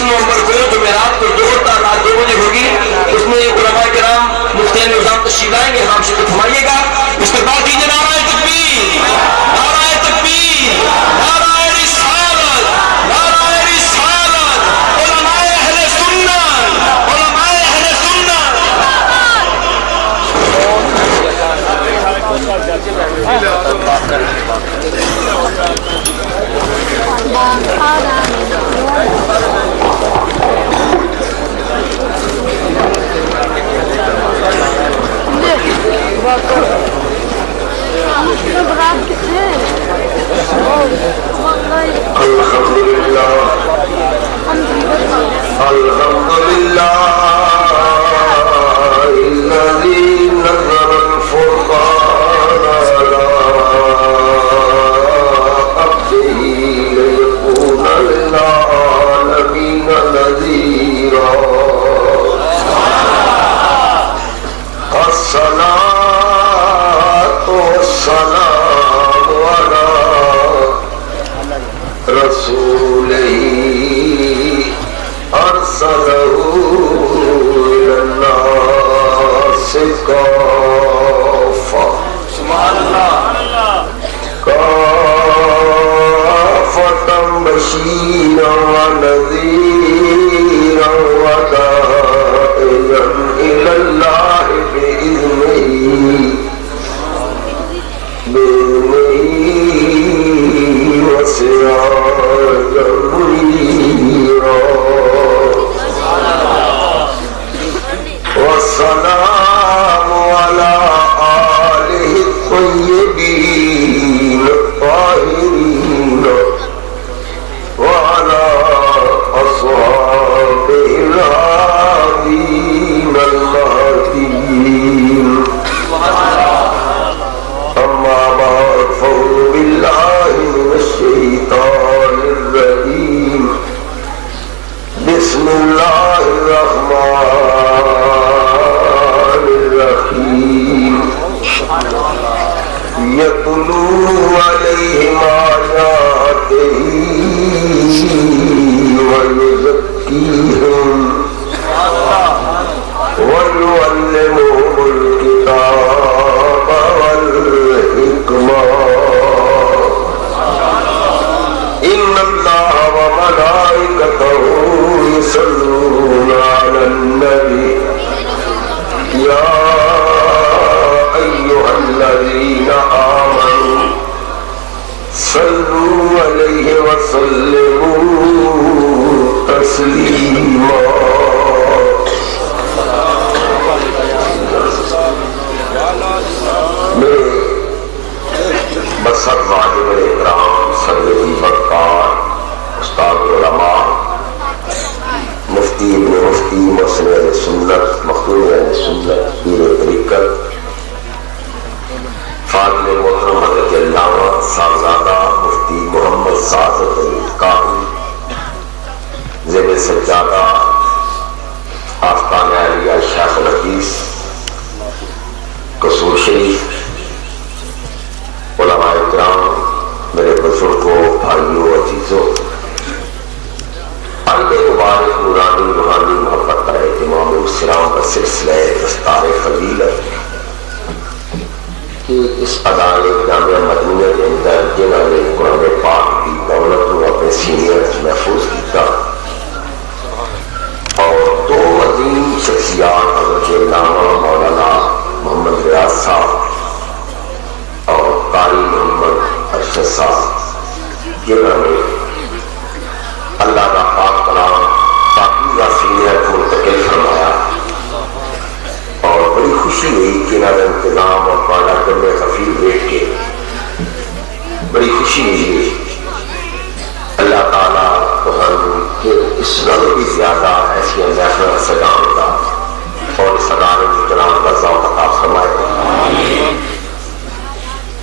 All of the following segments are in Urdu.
20 نومبر کو جمعرات کو ظہر تا رات 2 بجے ہوگی، اس میں علماء کرام مفتیان نظام تشریف لائیں گے، ہم شرکت فرمائیے گا۔ استقبال کیجیے نعرہ تکبیر، نعرہ تکبیر، نعرہ رسالت، نعرہ رسالت، علماء اہل سنت، علماء اہل سنت۔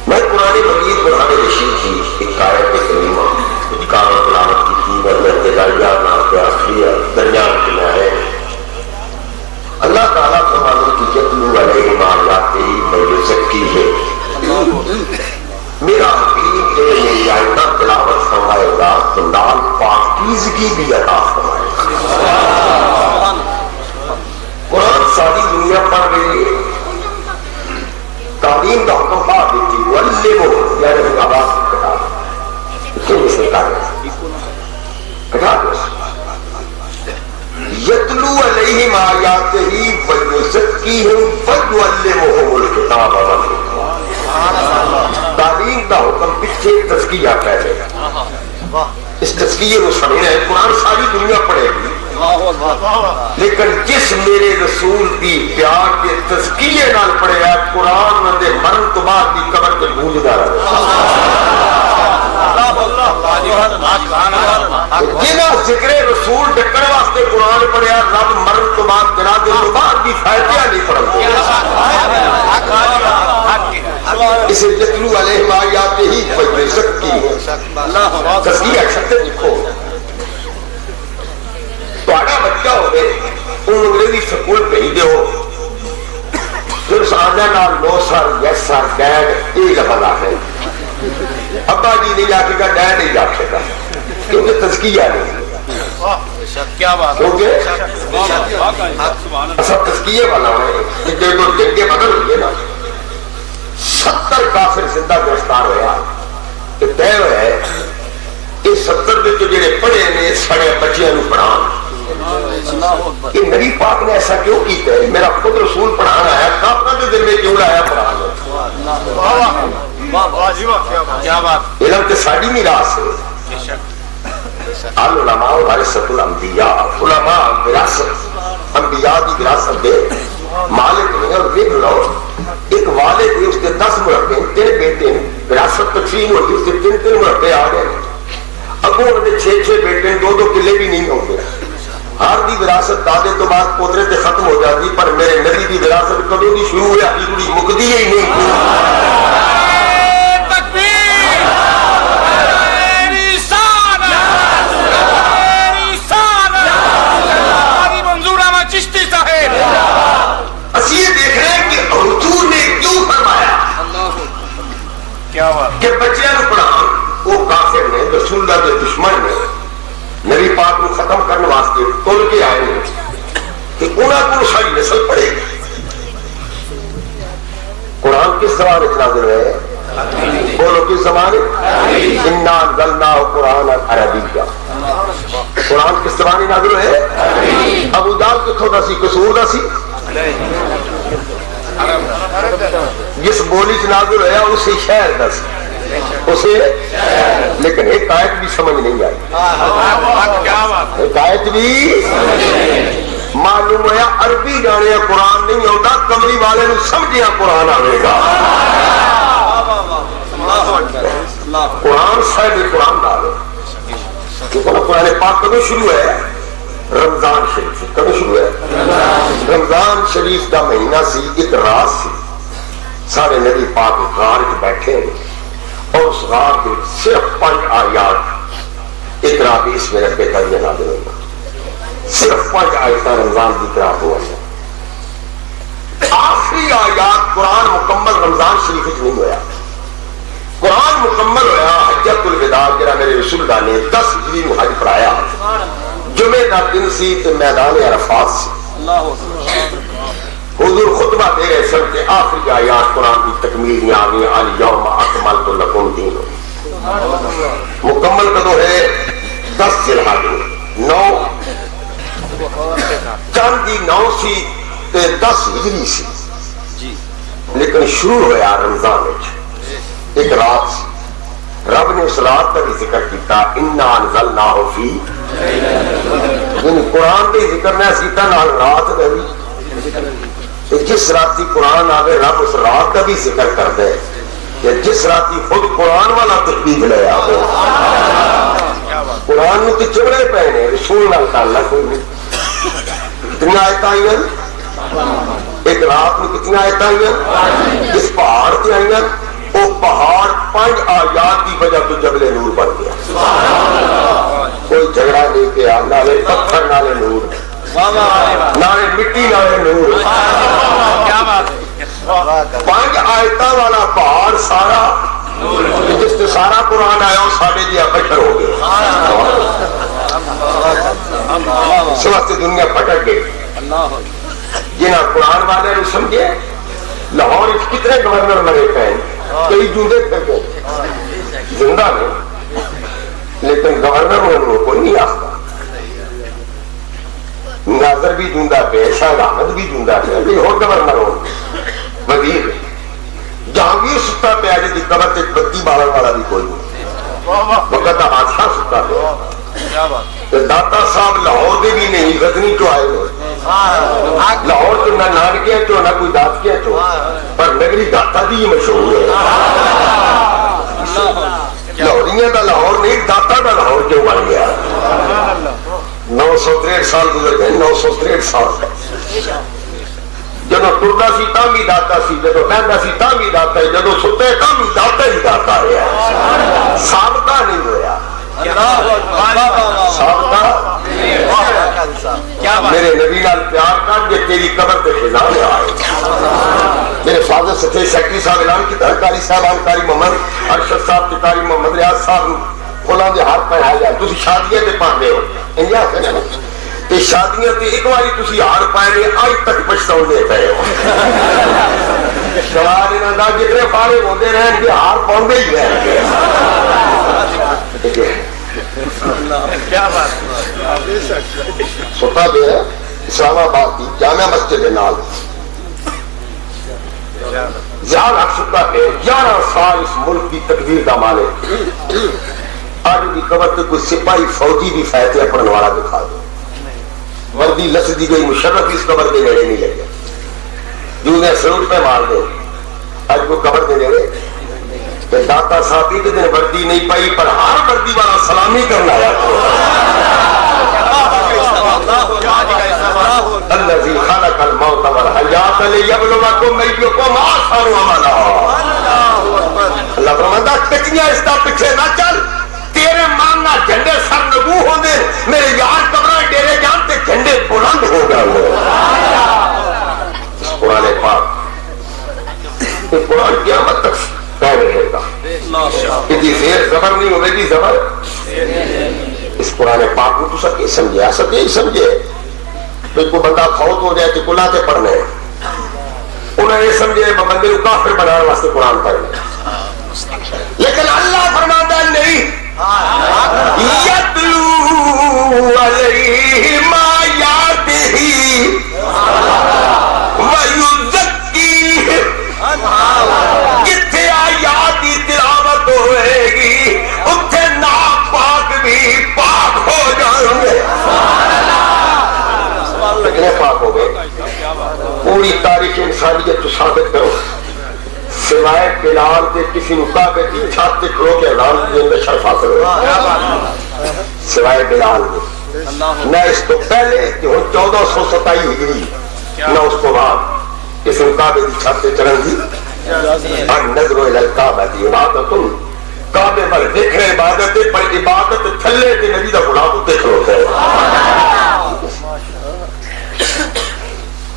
میں قرآن مجید برہان رشید کی ایک آیت کریمہ اتکار و تلاوت کی تھی اور میں ابتدائیہ نافع آخریہ درمیان کے میں ہے اللہ تعالیٰ فرمانے کی یتلو علیہم آیاتہ ویزکی ہے میرا حبیب جو میری آیتہ تلاوت فرمائے گا تو نال پاکیزگی بھی عطا فرمائے گا علیہم آیاتہ ویزکیہم ویعلمہم الکتاب والحکمہ. تعلیم کا حکم پیچھے، تزکیہ پہلے. اس تزکیے کو سمجھنا ہے. قرآن ساری دنیا پڑھے گی، لیکن جس میرے رسول کی پیار کے تزکیے نال پڑھیا قرآن دے مرن تو بعد کی قبر کے گونجدا رہے. جنہاں ذکر رسول ڈکن واسطے قرآن پڑھیا رب مرن تو بعد جنازے تو بعد بھی فائدہ نہیں پڑھتے. اسے یتلو علیہم آیاتہ ویزکیہم. تزکیہ شبد لکھو. تھوڑا بچہ ہوئے انگریزی سکول بھیج دیو، پھر آنے نال 9 سال یس سر ڈیڈ یہ لفظ آخر. ابا جی نہیں آکھے گا، ڈیڈ نہیں آکھے گا، کیونکہ تزکیہ نہیں. کیونکہ سب تزکیے والا ہے. جو جنگیں بدل ہوئی ہے نا، 70 کافر زندہ گرفتار ہوا. طے ہوا ہے کہ 70 دے جڑے پڑھے نے سڑے بچیاں نو پڑھان. کہ نبی پاک نے ایسا کیوں کیتا ہے؟ میرا خود رسول پڑھانا ہے، کافروں کے دل میں کیوں لایا پڑھانا؟ علم تے ساڈی میراث ہے. العلماء ورثۃ الانبیاء. علماء وراثت، انبیاء دی وراثت دے مالک نہیں. اور دیکھ لو ایک والد ہے، اس کے 10 مربے، 3 بیٹے ہیں. وراثت تقسیم ہوئی، اس کے 3 مربے آ گئے. اگوں انہوں نے 6 بیٹے، 2 کلے بھی نہیں ہوں گے. ہر دی وراثت دادے تو بعد پوترے تے ختم ہو جاتی، پر میرے نبی دی وراثت کدوں دی شروع ہوئی ابھی بھی مکدی ہی نہیں. اسی یہ دیکھ رہے ہیں کہ حضور نے کیوں فرمایا کہ بچیاں نو پڑھاؤ. وہ کافر نے، رسول اللہ کے دشمن نے نبی پاک کو ختم کرنے واسطے تل کے آئے ہیں کہ انہاں کو ساری نسل پڑھے گی. قرآن کس زبان میں نازل ہے؟ بولو کس زبان میں؟ انا انزلناہ قرآنا عربیا. قرآن کس زبان میں نازل ہے؟ ابو جہل کتھوں دا سی؟ قصور دا سی. جس بولی چ نازل ہوا اسی شہر دا سی اسے. لیکن ایک آیت بھی سمجھ نہیں آئی. ایک آیت بھی معلوم ہوا عربی جانے قرآن نہیں ہوتا، کمری والے نے سمجھیا قرآن آئے گا. قرآن صاحب قرآن ڈالے. قرآن پاک کبھی شروع ہے؟ رمضان شریف. کبھی شروع ہے؟ رمضان شریف کا مہینہ سی. ایک رات سی، سارے نبی پاک غار کے بیٹھے اور اس غار کے صرف 5 آیات اقرا باسم ربک یہ نازل ہوئی. صرف 5 آیات رمضان کی اقرا ہوا. آخری آیات قرآن مکمل رمضان شریف نہیں ہوا. قرآن مکمل ہوا حجت الوداع جڑا میرے رسول اللہ نے 10 ہجری نو حج پڑھایا. جمعے کا دن سی تے میدان عرفات سی. حضور خطبہ دے رہے سن کہ آخری آیات قرآن کی تکمیل میں آگئی. الیوم اکملت لکم دینکم. مکمل کدو ہے؟ 10 ذی الحجہ 9 چاند دی 9 سی تے 10 ہجری سی. لیکن شروع ہوا رمضان وچ ایک رات سی. رب نے اس رات کا بھی ذکر کیتا. انا انزلناہ فی، یعنی قرآن کے ذکر نے سیتا نال رات کا بھی. جس راتی قرآن آگے رب اس رات کا بھی ذکر کر دے کہ جس راتی خود قرآن والا تقبیل لے آگے. قرآن میں تو چبڑے پہنے رسول نال تعلق کوئی نہیں. کتنی آیت آئی ہیں ایک رات میں؟ کتنی آیت آئی ہیں؟ اس پہاڑ کی آئی ہیں. وہ پہاڑ 5 آیات کی وجہ تو جبل نور بن گیا. کوئی جھگڑا نہیں کیا، نالے پتھر نالے نور، نالے مٹی نالے نور. 5 آیتاں والا پہاڑ سارا جس سے سارا قرآن آیا وہ ساڑھے جہاں بشر ہو گئے. اس وقت دنیا پھٹک گئی. جنہاں قرآن والے نے سمجھے. لاہور کتنے گورنر مرے پہ کئی جوندے پھر گئے زندہ میں، لیکن گورنر کو کوئی نہیں آتا. ناظر بھی جوندا پہ، شاہ احمد بھی جوندا پہ، کوئی اور گورنر ہو وزیر جہانگیر ستا پہ آج دی قبر تے بتی بالن والا بھی کوئی نہیں، وقت بادشاہ ستا پہ داتا صاحب لاہور دے بھی نہیں، غزنی چو آئے ہوئے لاہور تو نہ نانکیاں چو نہ کوئی داتکیاں چو، پر نگری داتا دی مشہور ہے، لاہوریاں دا لاہور نہیں داتا دا لاہور کیوں بن گیا؟ 963 سال گزر گئے، 963 سال جدو ٹردا سی تاں بھی داتا سی، جدو بہندا سی تاں بھی داتا ہے، جدو ستے تاں بھی داتا ہی داتا ہے، سابقہ نہیں ہویا سابقہ میرے نبی نال پیار کر یہ تیری قبر تے خزاں میں آئے میرے فاضل سچے سیکٹری صاحب اعلان کیتا قاری صاحب قاری محمد ارشد صاحب تے قاری محمد ریاض صاحب فلاں دے ہاتھ پہ آ جائے تسی شادیاں تے پاندے ہو انجا تے شادیاں تے ایک واری تسی ہار پائے نے اج تک پچھتاؤندے پئے ہو سوال انہاں دا جتنے فارغ ہوندے رہن گے ہار پاؤندے ہی رہن گے کیا بات ستا دے اسلام آباد کی جامعہ مسجد نال زیاد حق ستا ہے 11 سال اس ملک کی تقدیر دا مالک آج بھی قبر تے کوئی سپاہی فوجی بھی فیتیہ پڑھنے والا دکھا دے وردی لس دی گئی مشرف اس قبر دے نیڑے نہیں لگے جو نے سلوٹ پہ مار دے آج وہ قبر دے نیڑے کہ داتا صاحب ایک دن وردی نہیں پائی پر ہر وردی والا سلامی کرنا ہے الذی خلق الموت والحیات لیبلوکم ایکم احسن عملا اللہ فرماتا کچیاں اس دا پیچھے نہ چل تیرے ماننا جھنڈے سر نگو ہوندے میرے یار قبریں ڈیرے جان تے جھنڈے بلند ہو گئے اس قرآن پاک یہ قرآن قیامت تک قائم رہے گا کہ زیر زبر نہیں ہوئے گی زبر اس قرآن پاک کو تو سب یہ سمجھے ایسا یہی سمجھے کوئی بندہ فوت ہو جائے تو کلا تے پڑھنے انہیں یہ سمجھے بندے کو کافر بنانے واسطے قرآن پڑھنے لیکن اللہ فرماتا نہیں یتلو علیہم آیاتہ ویزکیہم جتھے آیات کی تلاوت ہوئے گی اتھے ناپاک بھی پاک ہو جائیں گے کتنے پاک ہو گئے پوری تاریخ انسانیت تو ثابت کرو سوائے بلال کے کسی مقابلے کی چھات سے کھڑو کے اعلان کے اندر شرف حاصل ہو سوائے بلال کے نہ اس کو پہلے کہ وہ 1427 ہجری نہ اس کو بعد اس مقابلے کی چھات سے چڑھن دی اور نظر الی الکعبہ دی عبادت کعبے پر دیکھنے عبادت پر عبادت تھلے کے نبی دا غلام دیکھ لو ہے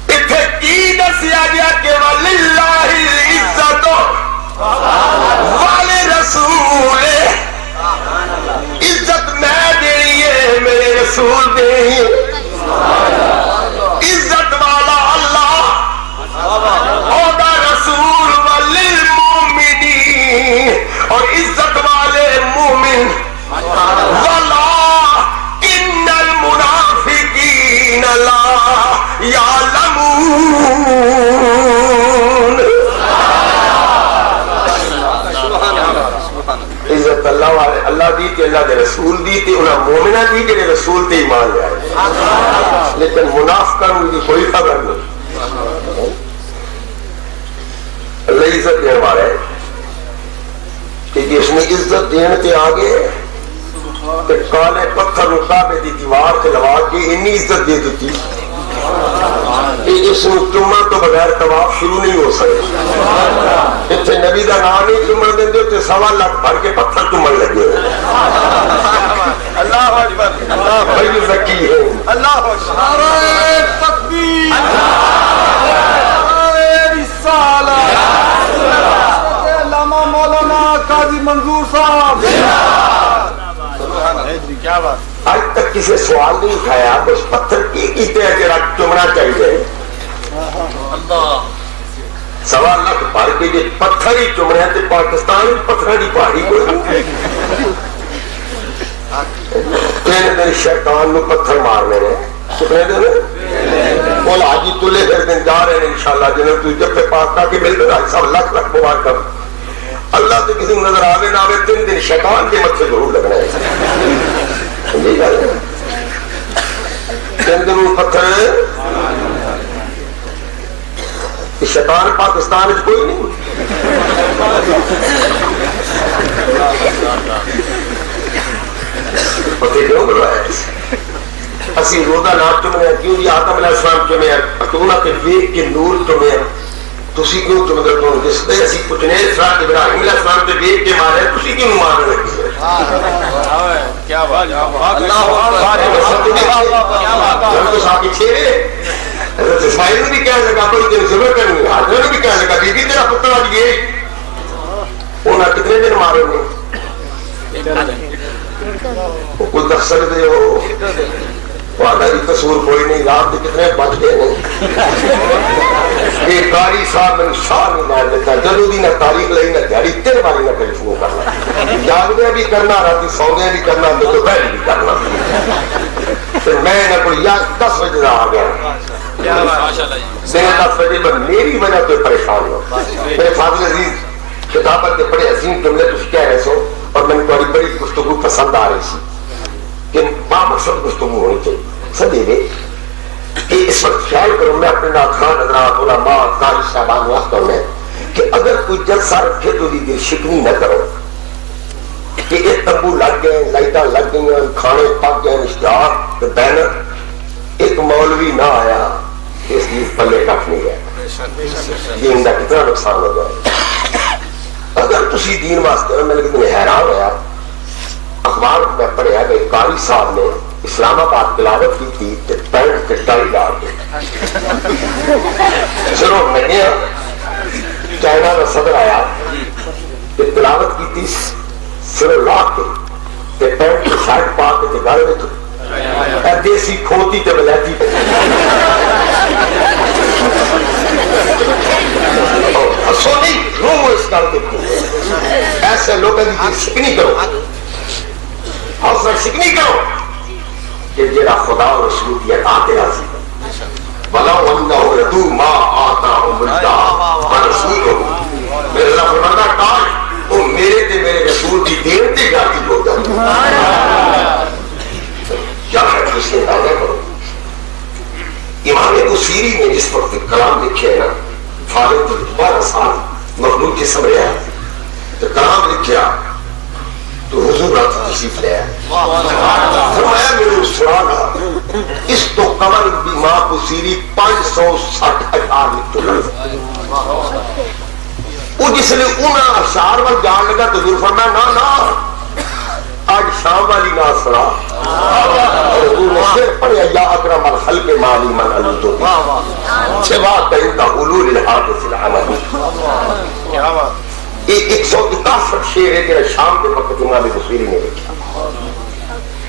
اتھے کی دسیا گیا کہ وَلِلَّهِ الْعِزَّةُ وَلِرَسُولِ عزت میں دینی ہے میرے رسول دے عزت والا اللہ اور رسول وَلِلْمُؤْمِنِينَ اور عزت والے مومن وَلَٰكِنَّ الْمُنَافِقِينَ لَا يَعْلَمُونَ عزت اللہ والے اللہ دی تے اللہ دے رسول دی تے انہاں مومنہ دی کہ رسول تے ایمان لے آئے لیکن منافقہ مجھے کوئی خبر نہیں اللہ عزت دینے والا ہے کہ اس نے عزت دینے تے آگے کہ کالے پتھر مقابے دی دیوار کے لوا کے انی عزت دے دیتی کہ اس نے چمن تو بغیر طواف شروع نہیں ہو سکے اتنے نبی دا نام نہیں چمن دیں دے تے 1.25 لاکھ بھر کے پتھر چمن لگے اللہ اکبر بھائی زکی ہے اللہ اکبر نعرہ تکبیر نعرہ رسالہ علامہ مولانا قاضی منظور صاحب کیا بات آج تک کسی سوال نہیں اٹھایا بس پتھر کی جرا چمنا چاہیے 1.25 لاکھ بھر کے جی پتھر ہی چمنے تو پاکستان پتھر کی پہاڑی کوئی تین دن شیطان نو پتھر مارنے نے کتنے دن بول حاجی تلے پھر دن جا رہے ہیں انشاءاللہ جنہیں تو جب پہ پاک کا کے ملتے ہیں سب لاکھ لاکھ مبارک کر اللہ سے کسی نظر آوے نہ آوے 3 دن شیطان کے مت سے ضرور لگنا ہے سمجھے گا 3 دن پتھر شیطان پاکستان کوئی نہیں پتہ کیوں بلوایا اسی روزہ نہ چمنے کیوں جی آدم علیہ السلام چمے اتونا کے ویک کے نور چمے تسی کیوں چمدر دوں جس نے اسی پچھنے اسرائیل ابراہیم علیہ السلام کے ویک کے مارے تسی کیوں مارنے لگی کیا بات اللہ تو ساتھی چھیرے حضرت اسماعیل نے بھی کہنے لگا کوئی دن ضرور کرنی حضرت نے بھی کہنے لگا بی بی تیرا پتر آج یہ انہاں کتنے دن مارے نے وہ کچھ دکھ سکتے ہو وعدہ بھی قصور کوئی نہیں رات کے کتنے بچ گئے نہیں ایک قاری صاحب میں شاہ نہیں مار دیتا جدو دی نہ تاریخ لئی نہ دیاری 3 باری نہ کری شروع کرنا جاگنے بھی کرنا راتی سونے بھی کرنا دوپہر بھی کرنا پھر میں نہ کوئی 10 بجے آ گیا میں 10 بجے میں میری وجہ تو پریشان ہوں میرے فاضل عزیز کتابت کے بڑے عظیم جملے تجھ کہہ رہے سو اور میں نے تمہاری بڑی گفتگو پسند آ رہی سی کہ مقصد گفتگو ہونی چاہیے سمجھے گے کہ اس وقت خیال کروں میں اپنے ناخوان حضرات علماء قاری صاحبان وقتوں میں کہ اگر کوئی جلسہ رکھے تو دل شکنی نہ کرو کہ ایک تمبو لگ گئے لائٹاں لگ گئی کھانے پک گئے اشتہار بینر ایک مولوی نہ آیا اس لیے پلے کٹ نہیں گیا یہ ان کا کتنا نقصان ہو جائے اگر تسی دین واسطے میں لیکن حیران ہوا اخبار میں پڑھیا کہ قاری صاحب نے اسلام آباد تلاوت کی تھی پینٹ کے ٹائی ڈال کے ضرور میں نے چائنا کا صدر آیا کہ تلاوت کی تھی سر لاکھ کے پینٹ کی شرٹ پا کے گل میں دیسی کھوتی تے ولایتی ہسو نہیں رو اس گل کے ایسے لوگوں کی شکنی کرو حوصلہ شکنی کرو کہ جڑا خدا اور رسول کی اطاعت راضی وَلَوْ أَنَّهُ يَدُوا مَا آتَاهُمُ اللَّهُ وَرَسُولُهُ میرے اللہ فرماتا کاش وہ میرے تے میرے رسول کی دین تے راضی ہو جائے کیا ہے اس نے اندازہ کرو امام بصیری نے جس وقت کلام لکھے نا فارغ 12 سال مخلوق کے سمجھ آیا تو کلام لکھیا تو حضور رات تشریف لے آیا فرمایا میرے سرانا اس تو کمر بیما بصیری 560,000 لکھ چکا وہ جس نے انہاں اشعار وال جان لگا تو حضور فرمایا نا نا آج شام والی نہ سنا حضور نے صرف پڑھیا یا اکرم الخلق مالی من علوتو سوا تینتا حلول الحادث العمل یہ 161 شعر ہے کہ شام کے وقت امام بصیری نے لکھا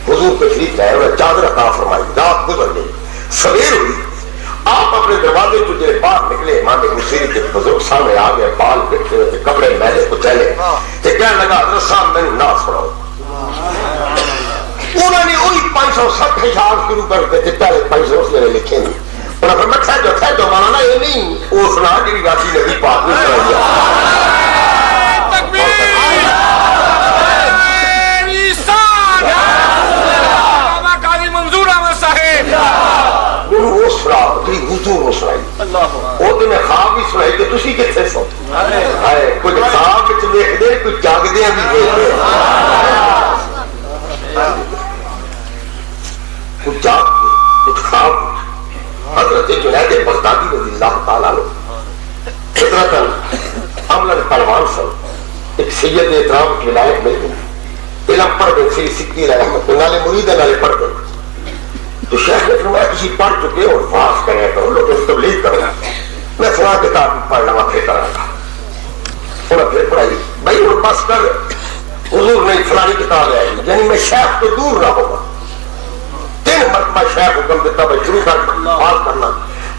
حضور تشریف لائے انہیں چادر عطا فرمائی رات گزر گئی سویر ہوئی آپ اپنے دروازے تو جب باہر نکلے امام بصیری کے بزرگ سامنے آ گئے بال بکھرے ہوئے کپڑے میلے کو چلے کہ کہنے لگا حضرت صاحب میں نہ سناؤ انہوں نے وہی 560,000 شروع کر کے پہلے 500 سے لکھے نہیں انہوں نے فرمایا جو مانا یہ نہیں وہ سنا جی راتی نبی پاک نے سنایا خواب بھی سنائی کہ تسی کتنے سو کچھ خواب دیکھ دے کچھ جاگ دیا بھی دیکھ دے کچھ جاگ دے کچھ خواب حضرت جنید بغدادی رضی اللہ تعالیٰ عنہ فطرتاً عملاً پروان سن ایک سید احترام کی ولایت میں علم پڑھ گئے سری سکتی رحمت نالے مرید نالے پڑھ گئے تو شیخ نے فرمایا کسی پڑھ چکے اور واس کرے کرو لوگ تبلیغ کرو میں فلاں کتاب پڑھ لوا پھر کرا تھا انہیں پھر پڑھائی بھائی وہ بس کر حضور نے فلانی کتاب ہے یعنی میں شیخ تو دور نہ ہوگا 3 مرتبہ شیخ حکم دیتا میں شروع کر بات کرنا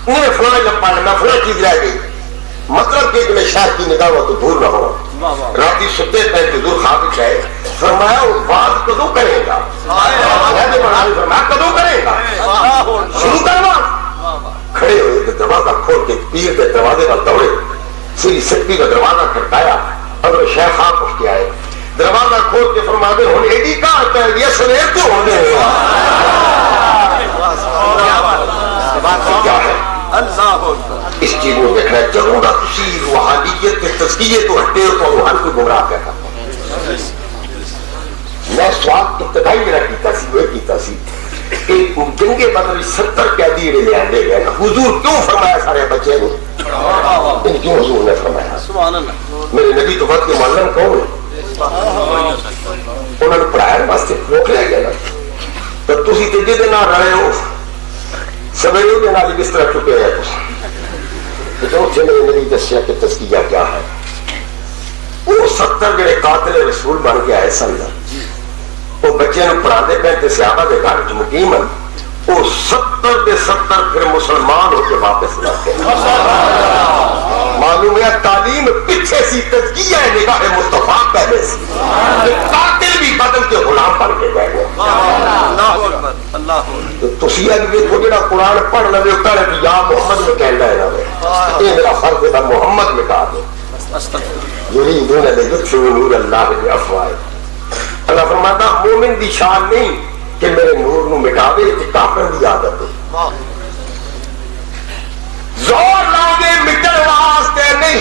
انہیں فلاں جب پڑھنا میں فلاں چیز رہ گئی مطلب کہ میں شیخ کی نگاہ تو دور نہ ہوگا راتی ستے پہ حضور خواب چاہے فرمایا وہ بات کدو کرے گا فرمایا کدو کرے گا شروع کروا کھڑے ہوئے تو دروازہ کھول کے پیر کے دروازے کا دوڑے سری سکتی کا دروازہ کھٹکایا اور شیخ خواب اٹھ کے آئے دروازہ کھول کے فرما دے ہوں ایڈی کہاں کہہ دیا سویر تو ہونے کیا ہے اس چیز کو دیکھنا ہے ضرورت اسی روحانیت کے تزکیے تو ہٹے تو روحان کو گمراہ کہتا میں سوال ابتدائی میرا کیتا سی وہ کیتا سی کہ جنگ بدر 70 قیدی لے آندے گئے حضور کیوں فرمایا سارے بچے کو کیوں حضور نے فرمایا میرے نبی تو وقت کے معلم کون ہے انہوں نے پڑھایا واسطے روک لیا گیا تو تسی تیجے دے نہ رہے ہو سویروں کے نال کس طرح چکے ہیں تو میرے نبی دسیا کہ تزکیہ کیا ہے وہ 70 جڑے قاتل رسول بن کے آئے سن وہ بچے نو پڑھاتے پہ صحابہ کے گھر مقیم ہیں وہ 70 دے 70 پھر مسلمان ہو کے واپس لاتے ہیں معلوم ہے تعلیم پیچھے سی تزکیہ نگاہ مصطفیٰ پہلے سی قاتل بھی بدل کے غلام بن کے گئے تو تسی اگے تو جڑا قرآن پڑھ لے اتارے کہ یا محمد میں کہنا ہے نا یہ میرا فرض ہے محمد میں کہا دے یریدون لیطفئوا نور اللہ بافواہہم اللہ فرماتا مومن دی شان نہیں کہ میرے نور نو مٹاوے کہ کافر دی عادت ہے زور لاؤ گے مٹن واسطے نہیں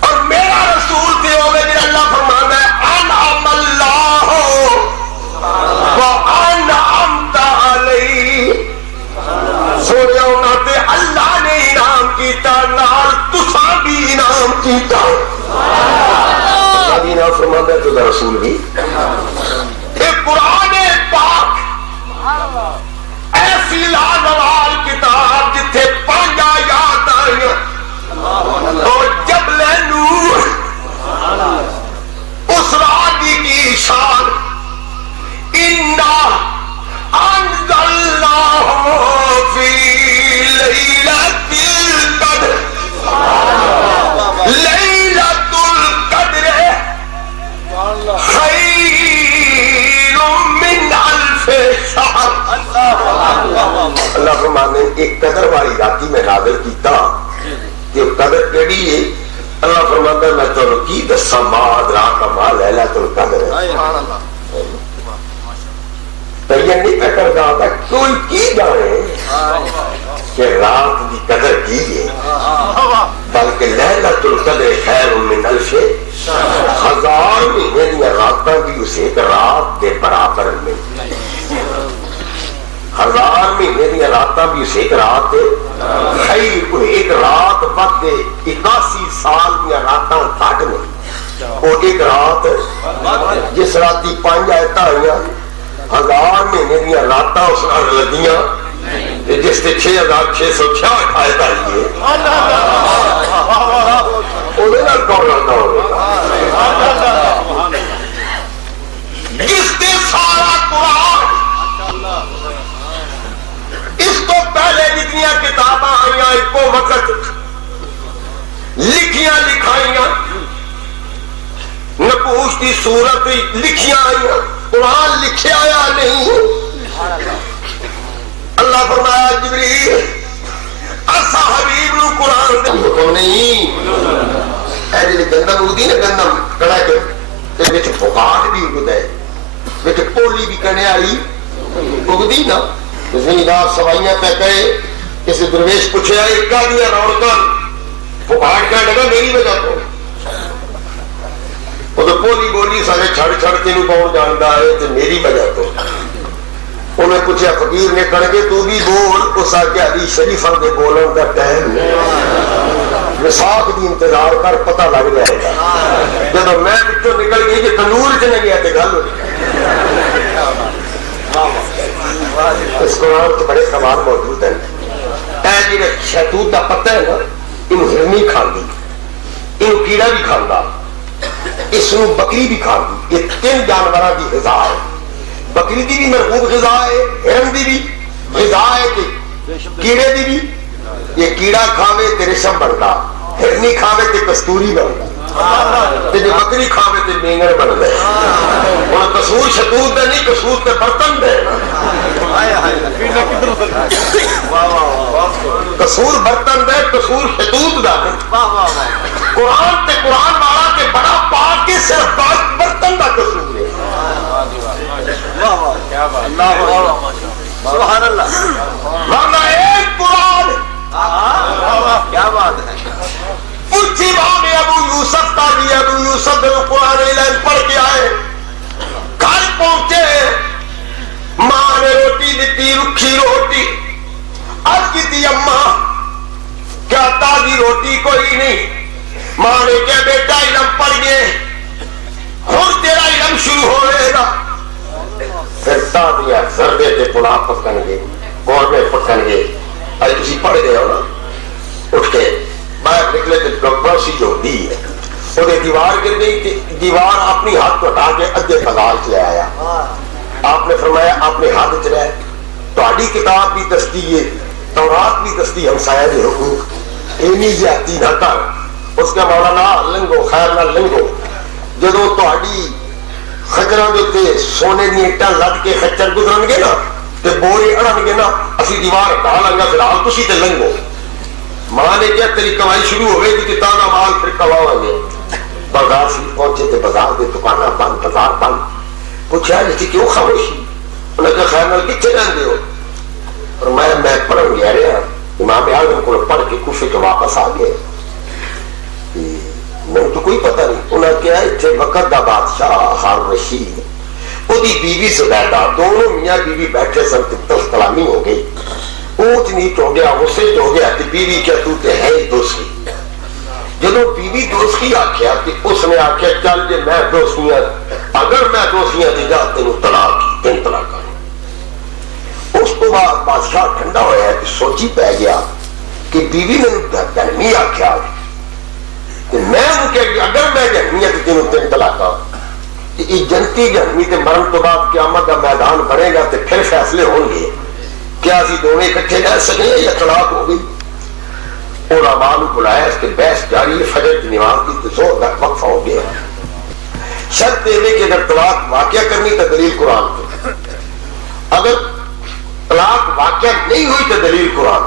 اور میرا رسول تے ہوگے جنہیں اللہ فرماتا ہے انعم اللہ وانعمت علی سوچا ہونا تے اللہ نے انعام کیتا نال تساں بھی انعام کیتا نہ فرماتا ہے تو رسول بھی قرآن پاک ایسی لازوال کتاب جتھے 5 آیات آئی اور جبل نور اس راتی کی شان انا انزلناہ فی لیلۃ القدر لیلۃ القدر خیر من الف شہر اللہ فرمانے ایک قدر والی راتی میں نازل کیتا کہ قدر کیڑی ہے اللہ فرماتا ہے میں تو کی دساں ما ادراک ما لیلۃ القدر تیار نہیں پکڑ گا کوئی کی جانے کہ رات کی قدر کی ہے بلکہ لیلۃ القدر خیر من الف 1000 مہینے دیا راتاں بھی اسے ایک رات دے برابر میں 1000 مہینے دیا راتاں بھی اسے ایک رات دے خیر کوئی ایک رات وقت 81 سال دیا راتاں گھٹ نہیں وہ ایک رات جس راتی 5 آیتاں آئیاں 1000 مہینے دیا راتاں اس نال لگیاں جس سے 6666 آیت آئی ہے انہیں نال کون رہتا ہوگا جس نے سارا قرآن اس کو پہلے جتنی کتاباں آئیاں ایک کو وقت لکھیاں لکھائیاں نقوش کی صورت لکھیاں آئیاں قرآن لکھے آیا نہیں اللہ فرمایا جبریل اسا حبیب نو قرآن دے حکم نہیں اے جی گندم اگدی نا گندم کڑا کے وچ پھکاٹ بھی اگدا ہے وچ پولی بھی کنے والی اگدی نا زمیندار سوائیاں پہ کہے کسی درویش پوچھے اکا دیا رونقاں پھکاٹ کہنے لگا میری وجہ تو وہ تو پولی بولی سارے چھڑ چھڑ کے نو کون جاندا ہے تے میری وجہ تو انہیں پوچھا فقیر نے کر کے تو بھی بول اس آگے علی شریفہ کے بولن کا ٹائم وساخ دی انتظار کر پتہ لگ جائے گا جب میں بچوں نکل گئی کہ تنور چ نہیں گیا تے گل اس قرآن کے بڑے سوال موجود ہیں اے جڑے شہتوت دا پتہ ہے نا انہوں ہرنی کھاندی انہوں کیڑا بھی کھاندا اس نو بکری بھی کھاندی یہ 3 جانوراں دی غذا ہے بکری دی بھی مرغوب غذا ہے ہرن دی بھی غذا ہے کیڑے دی بھی یہ کیڑا کھاوے تے ریشم بنتا ہرنی کھاوے تے کستوری بنتا تے جو بکری کھاوے تے مینگڑ بن گئے اور قصور شتوت دے نہیں قصور تے برتن دے قصور برتن دے قصور شتوت دا قرآن تے قرآن والا تے بڑا پاک کے صرف برتن دا قصور ہے سبحان اللہ ورنہ ایک قرآن کیا بات ہے پوچھی امام ابو یوسف کا بھی ابو یوسف نے قرآن علم پڑھ کے آئے گھر پہنچے ماں نے روٹی دیتی رکھی روٹی آج کی تھی اماں کیا تازی روٹی کوئی نہیں ماں نے کہا بیٹا علم پڑھ گئے اور تیرا علم شروع ہو رہے گا پھر تازی زردے تے پلا پکن گے گورمے پکن گے آج کسی پڑھ گئے ہو نا اٹھ کے باہر نکلے تو ڈاکٹر سی جو دی ہے وہ دیوار گر گئی تھی دیوار اپنی ہاتھ اٹھا کے ادھے پگال چلے آیا آپ نے فرمایا اپنے ہاتھ چلے تہاڈی کتاب بھی دستی ہے تورات بھی دستی ہمسایہ دے حقوق اینی زیادتی نہ کر اس کے مولانا لنگو خیر نہ لنگو جدو تہاڈی خچراں دے تے سونے دی اینٹاں لد کے خچر گزرن گے نا تے بورے اڑن گے نا اسی دیوار ہٹا لنگا فی الحال تسی تے لنگو ماں نے کیا تیری کمائی شروع ہوئے کہ تازہ مال پھر کماؤں گے بازار سے پہنچے تھے بازار دے دکانہ بند بازار بند پوچھا جیسی کیوں خاموشی انہوں نے کہا خیر نال کچھے رہندے ہو اور میں پڑھن گیا رہا امام اعظم کو پڑھ کے کوفے کے واپس آ گئے میں تو کوئی پتہ نہیں انہوں نے کہا اتنے وقت دا بادشاہ ہارون رشید وہی بیوی زبیدہ دونوں میاں بیوی بیٹھے سن تلخ کلامی ہو گئی اونچ نیچ ہو گیا غصے ہو گیا کہ بیوی کیا تو تے ہے ہی دوسری جدو بیوی دوسری آکھیا کہ اس نے آکھیا چل جے میں دوسریاں اگر میں دوسریاں دی جا تینوں طلاق کی تین طلاق کروں اس تو بعد بادشاہ ٹھنڈا ہویا ہے کہ سوچی پہ گیا کہ بیوی نے جہنمی آکھیا کہ میں ان کے اگر میں جہنمی ہے تو تینوں تین طلاق کروں یہ جنتی جہنمی تے مرن تو بعد قیامت کا میدان بنے گا تے پھر فیصلے ہوں گے کیا اسی دونوں اکٹھے رہ سکیں یا طلاق ہو گئی اور عوام بلایا اس کے بحث جاری ہے فجر کی نماز کی زور تک وقفہ ہو گیا شرط یہ کہ اگر طلاق واقعہ کرنی تو دلیل قرآن پہ اگر طلاق واقعہ نہیں ہوئی تو دلیل قرآن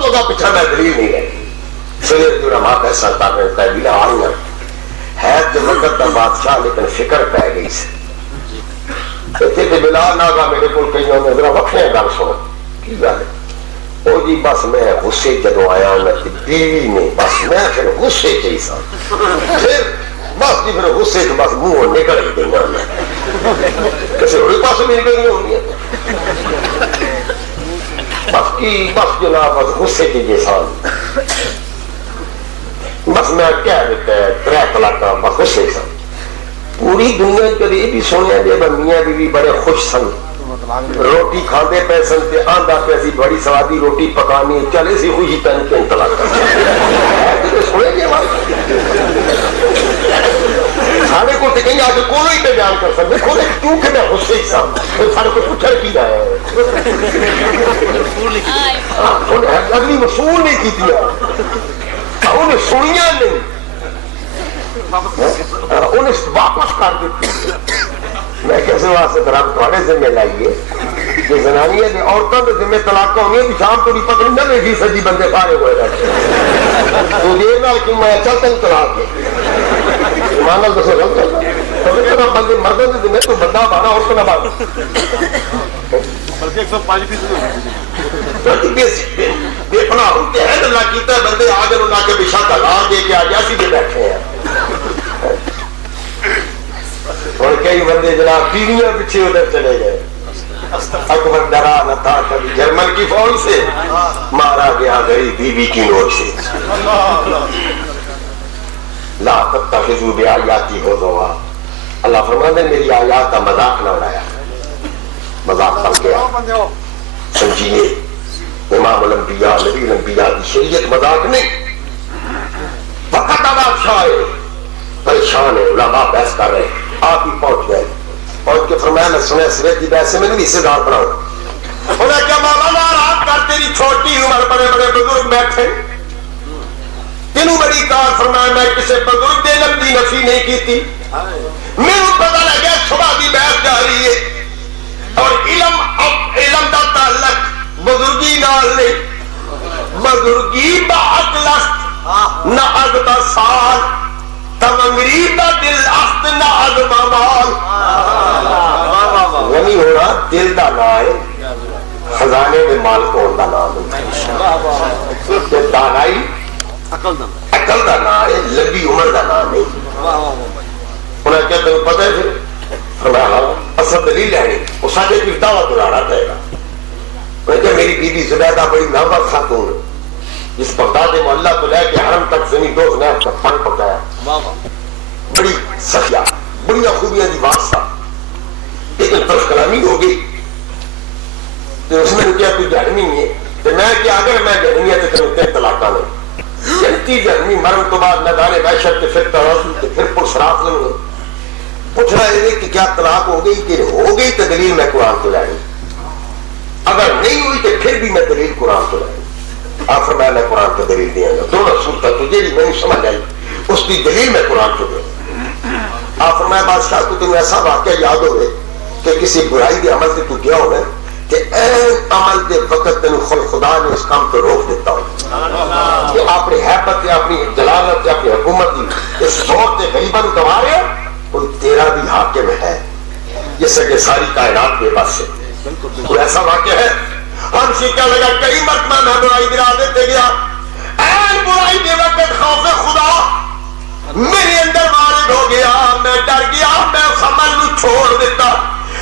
تو کا پیچھا میں دلیل نہیں رہی سید جو علماء کا ایسا تعبیر آئی ہے جو وقت کا بادشاہ لیکن فکر پہ گئی سے بلال ناگا میرے کو کہیں ذرا وقفے گل سنو کی گل ہے وہ جی بس میں غصے جدو آیا بیوی نے بس میں پھر غصے چاہیے سا پھر بس جی پھر غصے تو بس منہ نکل ہی گئی کسی ہوئی پاس مل گئی ہونی ہے بس کی بس جناب بس غصے چاہیے سا بس میں کہہ دیتا ہے 3 طلاق بس غصے سا پوری دنیا کدی یہ بھی سنیا جی میاں بیوی بڑے خوش سن روٹی کھاندے پے سن تے آندا پے سی بڑی سوادی روٹی پکانی چلے سی خوشی تن کے طلاق سنے جی سارے کو تے کہیں آج کوئی ہی پہ بیان کر سکتے کھولے کیوں کہ میں غصے ہی سا سارے کو پوچھا کی ہے اگلی وصول نہیں کی دیا انہیں سنیا نہیں انہیں واپس کر دیتی میں کیسے واسطے رب تھوڑے ذمہ لائیے کہ زنانیاں دی عورتوں کے ذمہ طلاق ہونی ہے کہ شام کو بھی پتہ نہیں نہ دیکھی سجی بندے سارے ہوئے رہتے تو دیر نال کہ میں چل تن طلاق ہے ایمان نال دسو غلط ہے تو اتنا بندے مردوں کے ذمہ تو بندہ بارا عورت نہ بارا بلکہ 105% بے پناہ ہوتے ہیں اللہ کیتا ہے بندے آج اللہ کے بشا طلاق دے کے آج ایسی دے بیٹھے ہیں اور کئی بندے جناب بیویاں پیچھے ادھر چلے گئے اکبر ڈرا نہ تھا کبھی جرمن کی فوج سے مارا گیا غریب بیوی کی نوٹ سے لا تتخذوا بآیاتی ہزوا اللہ فرماتے ہیں میری آیات کا مذاق نہ اڑایا مذاق بن گیا سمجھیے امام الانبیاء نبی الانبیاء کی شریعت مذاق نہیں وقت بادشاہ ہے پریشان ہے علماء بحث کر رہے آپ ہی پہنچ گئے پہنچ کے فرمایا میں سنیا سویت کی بحث سے میں نہیں حصے دار بناؤں انہیں کیا مولانا رات کر تیری چھوٹی عمر بڑے بڑے بزرگ بیٹھے مینو بڑی کار فرمایا میں کسی بزرگ دے علم دی نفی نہیں کی تھی میرے پتا لگا صبح کی بحث جاری ہے اور علم کا تعلق بزرگی نال نہیں بزرگی با عقل است نہ عقل سال تمری با دل است نہ عقل مال غنی ہونا دل دا نام ہے خزانے میں مال کون دا نام ہے دانائی عقل دا نام ہے لمبی عمر دا نام ہے انہیں کیا تمہیں پتہ ہے پھر فرمایا اصل دلیل لینی وہ ساکے کی دعویٰ دلانا پڑے گا انہیں کہا میری بیوی زبیدہ بڑی نامور خاتون جس بغداد محلہ کو لے کے حرم تک زمین دوست نے اس کا پن پکایا بڑی سخیہ بڑی خوبیاں دی واسطہ لیکن طرف کلامی ہو گئی تو اس نے کیا تو جہنمی ہے تو میں کیا اگر میں جہنمی ہے تو تین طلاقہ نہیں جنتی جہنمی مرم تو بعد میدان وحشت کے پھر ترازو کے پھر پرسرات لیں گے پوچھ رہا ہے کہ کیا طلاق ہو گئی کہ ہو گئی تو دلیل میں قرآن کو لائیں اگر نہیں ہوئی تو پھر بھی میں دلیل قرآن کو لائیں آپ فرمایا میں قرآن کو دلیل دیا گا دونوں صورتیں تجھے بھی نہیں سمجھ آئی اس کی دلیل میں قرآن کو دیا آپ فرمایا بادشاہ کو تمہیں ایسا واقعہ یاد ہو گئے کہ کسی برائی کے عمل سے تو گیا ہو کہ این عمل کے وقت تینوں خدا نے اس کام کو روک دیتا ہو کہ اپنی حیبت اپنی جلالت اپنی حکومت اس زور سے غریباً دبا رہے کوئی تیرا بھی حاکم ہے جس سے کہ ساری کائنات کے بس ہے کوئی ایسا واقعہ ہے ہم سے کیا لگا کئی مرتبہ میں برائی گرا دیتے گیا این برائی کے وقت خوف خدا میرے اندر وارد ہو گیا میں ڈر گیا میں اس عمل کو چھوڑ دیتا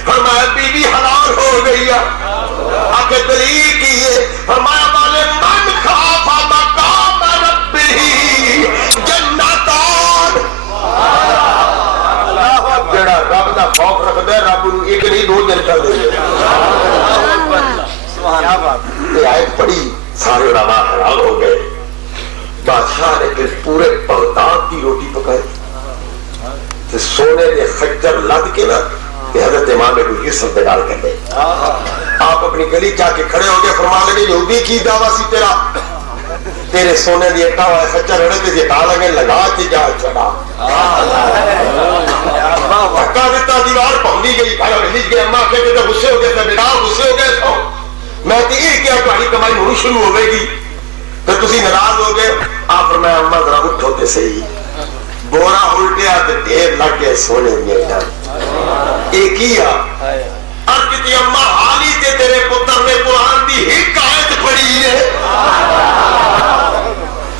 فرمایا بی بی حلال ہو گئی آکے دلیل کی ہے فرمایا والے من خوف مقام ربہ جنتان جڑا رب دا خوف رکھدا ہے رب نوں ایک نہیں دو جنتاں دے کیا بات یہ آیت پڑھی سارے علماء حیران ہو گئے بادشاہ نے پھر پورے بغداد کی روٹی پکائی تو سونے کے خچر لد کے نا کہ حضرت امام ابو یوسف پہ ڈال کر دے آپ اپنی گلی جا کے کھڑے ہو گئے فرما لگے یہودی کی دعویٰ سی تیرا تیرے سونے دی اٹھا ہوا خچر رڑے تے جتا لگے لگا کے جا چڑھا دھکا دیتا دیوار پہنی گئی بھائی ملی گئے اما کہتے تو غصے ہو گئے تھے بیدار غصے ہو گئے سو میں تو یہ کیا تمہاری کمائی ہونی شروع ہو گئے گی تو تسی ناراض ہو گئے آپ فرمایا اما ذرا اٹھو تے صحیح بورا الٹیا تے ڈھیر لگ گئے سونے دیے ڈر ایک ہی عرض کی اما حالی تے تیرے پتر نے قرآن دی ایک آیت پڑھی ہے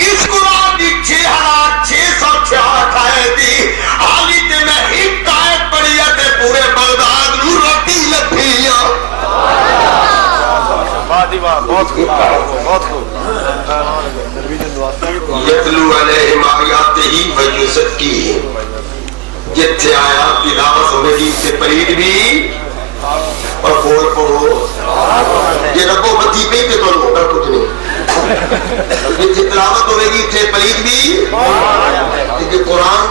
اس قرآن دی 6668 آیت دی حالی تے میں ایک آیت پڑھی ہے تے پورے بغداد نو روٹی لبھی بہت خوب یتلو علیہم آیاتہ ویزکیہم جتھے آیا تلاوت ہونے کی سے پرید بھی اور بول پڑھو یہ ربو بتی پہ تو ہوگا کچھ نہیں جتھے تلاوت ہونے کی سے پرید بھی کیونکہ قرآن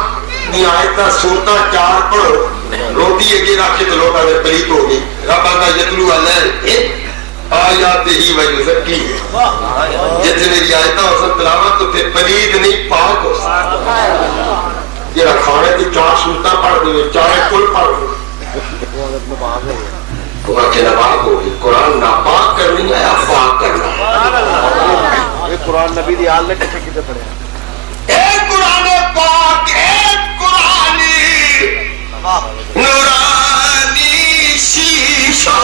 کی آیتہ سورتہ 4 پڑھو روٹی اگے رکھے تو لوٹا میں پرید ہوگی رب آتا یتلو علیہم آیات ہی ویزکی ہے جتنے میری آیتہ ہو سب تلاوت تو پھر پلید نہیں پاک ہو سکتا یہ رکھانے کی 4 سورتہ پڑھ دیئے 4 کل پڑھ دیئے قرآن کے نباق ہوگی قرآن ناپاک کرنی ہے یا پاک کرنا یہ قرآن نبی دی آل نے کسے کسے پڑھے ایک قرآن پاک ایک قرآن نورانی شیشہ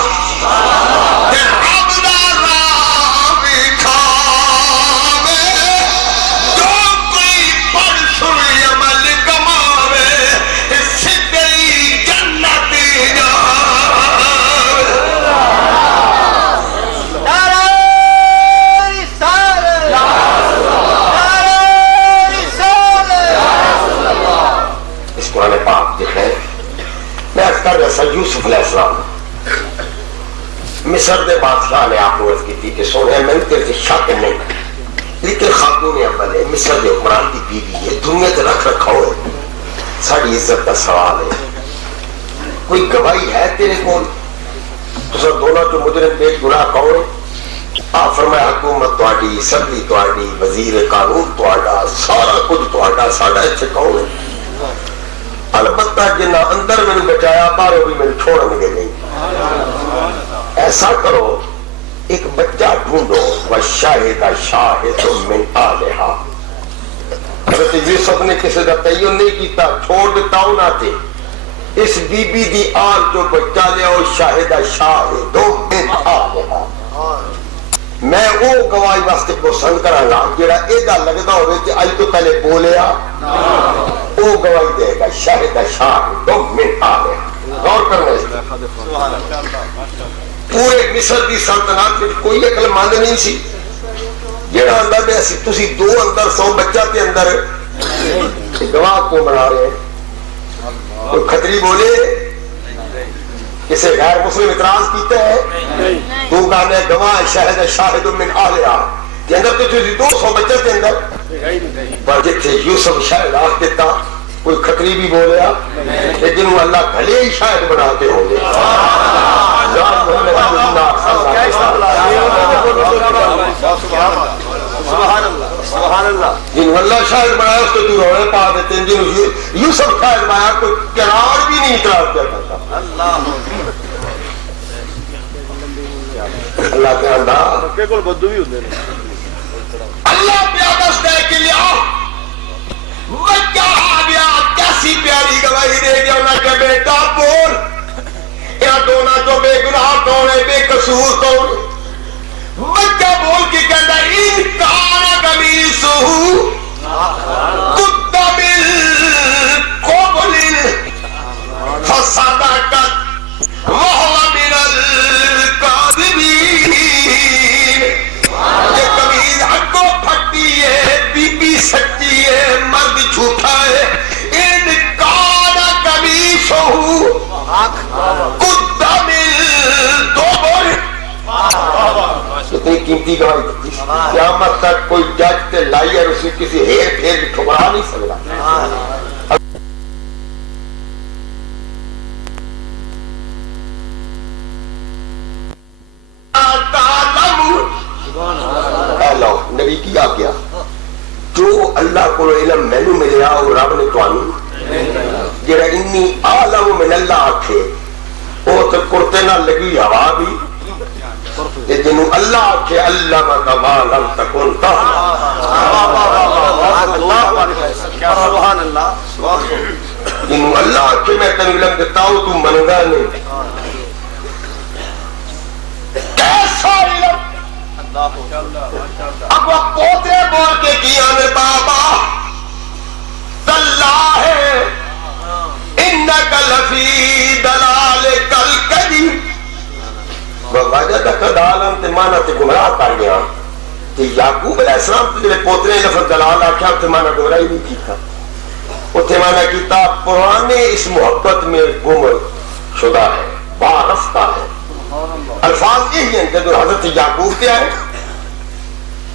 یوسف علیہ السلام مصر دے بادشاہ نے آپ کو عرض کی تھی کہ سونے میں تیرے سے شک نہیں لیکن خاتون اول ہے مصر دے حکمران کی بیوی ہے دنیا تے رکھ رکھا ہے ساری عزت کا سوال ہے کوئی گواہی ہے تیرے کول تو سر دونوں جو مجرم پیش گناہ کون آپ فرمایا حکومت تہاڈی، اسمبلی تہاڈی، وزیر قانون تہاڈا، سارا کچھ تہاڈا، ساڈا اتنے کون ہے؟ البتہ جنہ اندر میں بچایا باہروں بھی میں چھوڑن گے نہیں۔ ایسا کرو ایک بچہ ڈھونڈو، وشاہد شاہد من آلہا۔ حضرت یوسف نے کسی کا تعین نہیں کیتا، چھوڑ دیتا انہاں تے اس بی بی دی آل جو بچہ لیا وہ شاہد شاہد من آلہا۔ میں وہ گواہی واسطے پسند کرا گا جڑا ایڈا لگتا ہوئے کہ آئی تو پہلے بولیا وہ گواہی دے گا، شاہد شاہد من آلہا۔ غور کرنا اس پر۔ پورے مصر دی سلطنت میں کوئی عقل مند نہیں سی جڑا اندر میں اسی تسی دو اندر 100 بچہ تے اندر گواہ کو بنا رہے ہیں۔ کوئی کھتری بولے کسی غیر مسلم اعتراض کیتا ہے تو کہنے گواہ شاہد شاہد من آلہا تے اندر تو تسی 200 بچہ تے اندر پر جتھے یوسف شاہد آخ دیتا کوئی کھتری بھی بولیا لیکن وہ اللہ بھلے ہی شاہد بناتے ہوں گے۔ جن اللہ شاہد بنایا اس کو تو روڑے پا دیتے ہیں، جن یوسف شاہد بنایا کوئی قرار بھی نہیں اعتراض کیا کرتا۔ اللہ کے اندر اللہ پیادست ہے کہ لیا بچہ آ گیا، کیسی پیاری گواہی دے گیا انہاں کہ بیٹا بول یا دونا جو بے گناہ کون ہے، بے قصور کون ہے؟ بچہ بول کے کہتا انکار قمیصہ قد من قبل فصدقت وهو من الكاذبین۔ یہ قمیض حق کو پھٹی ہے، بی بی سچی ہے، مرد جھوٹا ہے۔ انکار قمیصہ قد من دبر۔ اتنی قیمتی گواہی دیتی، قیامت تک کوئی جج تے لائر اسے کسی ہیر پھیر بھی ٹھکرا نہیں سکتا۔ نبی کی آگیا جو اللہ کو علم مینو ملیا وہ رب نے توانو جڑا انی عالم من اللہ آکھے وہ تو کرتے نہ لگی ہوا بھی جنہوں اللہ آکھے اللہ کا ما لم تکن جنہوں اللہ آکھے میں تنو علم دیتا ہوں تو منگا نہیں کیسا علم اب وہ پوترے بول کے کیا میں بابا تاللہ ہے انکا لفی دلالک القدیم ووجدک دالم تے مانا تے گمراہ کر گیا تے یعقوب علیہ السلام تے جلے پوترے لفظ دلال آکھا تے مانا گمراہی نہیں کیتا اتنے مانا کیتا پرانے اس محبت میں گم شدہ ہے وارفتہ ہے۔ الفاظ یہی ہیں کہ جو حضرت یعقوب کے آئے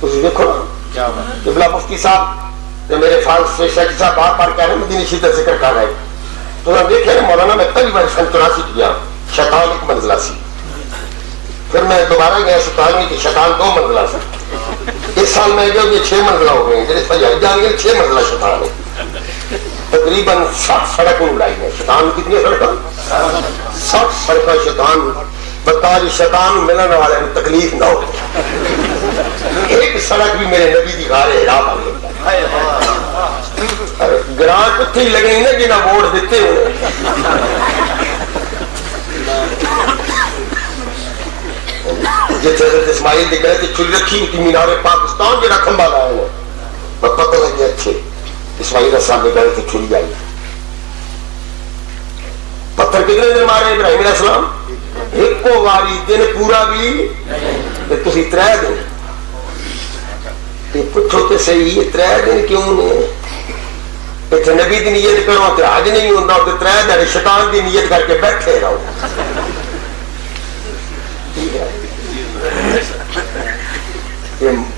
اسے دیکھو نا قبلہ مفتی صاحب تو میرے فالس سے شیخ صاحب بار بار کہہ رہے ہیں مدینی شدت ذکر کر رہے ہیں تو ہم دیکھیں مولانا میں پہلی بار سن 84 کیا شیطان ایک منزلہ سی پھر میں دوبارہ گیا 17ویں کہ شیطان 2 منزلہ سی اس سال میں جو یہ 6 منزلہ ہو گئے ہیں جنہیں فجائی جان گئے 6 منزلہ شیطان ہے تقریباً 60 سڑکوں اڑائی ہیں شیطان کتنی سڑکیں 60 سڑکیں شیطان بتا جی شیطان ملنے والے میں تکلیف نہ ہو ایک سڑک بھی میرے نبی دی غار حرام آ گئی گرانٹ کتنے ہی لگے نا جنہ ووٹ دیتے ہوئے جیسے حضرت اسماعیل دی گئے تھے چلی رکھی ہوئی تھی مینار پاکستان جنہ کھمبا لائے ہیں پتہ لگے اچھے اسماعیل السلام نے گئے تھے چلی آئی پتھر کتنے دن مارے ابراہیم علیہ السلام ایک کو واری دن پورا بھی تسی 3 دن پوچھو تے صحیح یہ 3 دن کیوں نے اتنے نبی دی نیت کرو تے حج نہیں ہوتا تے 3 دن شیطان دی نیت کر کے بیٹھے رہو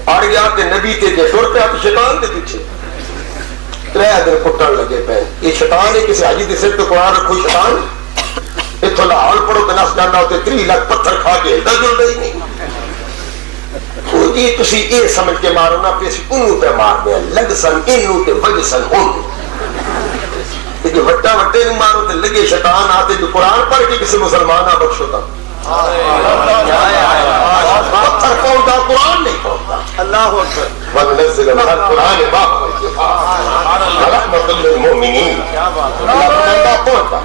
اڑ گیا تے نبی تے جے ٹر پیا تے شیطان دے پیچھے 3 دن کٹن لگے پے یہ شیطان ہے کسی حاجی دے سر تے قرآن رکھو شیطان اتھو لاہور پڑھو تے نس جانا ہوتے 3 لاکھ پتھر کھا کے ہلدا جلدا ہی نہیں جی تسی یہ سمجھ کے مارو نا پہ انہوں پہ مار دیا لگ سن انہوں تے وج سن انہوں جو وٹا وٹے نو مارو تے لگے شیطان آتے جو قرآن پڑھ کے کسی مسلمان آ بخشو تا پتھر پہنچا قرآن نہیں پہنچتا اللہ اکبر وَنَزِّلَ مِنَ الْقُرْآنِ مَا هُوَ شِفَاءٌ وَرَحْمَةٌ لِّلْمُؤْمِنِينَ اللہ پہنچتا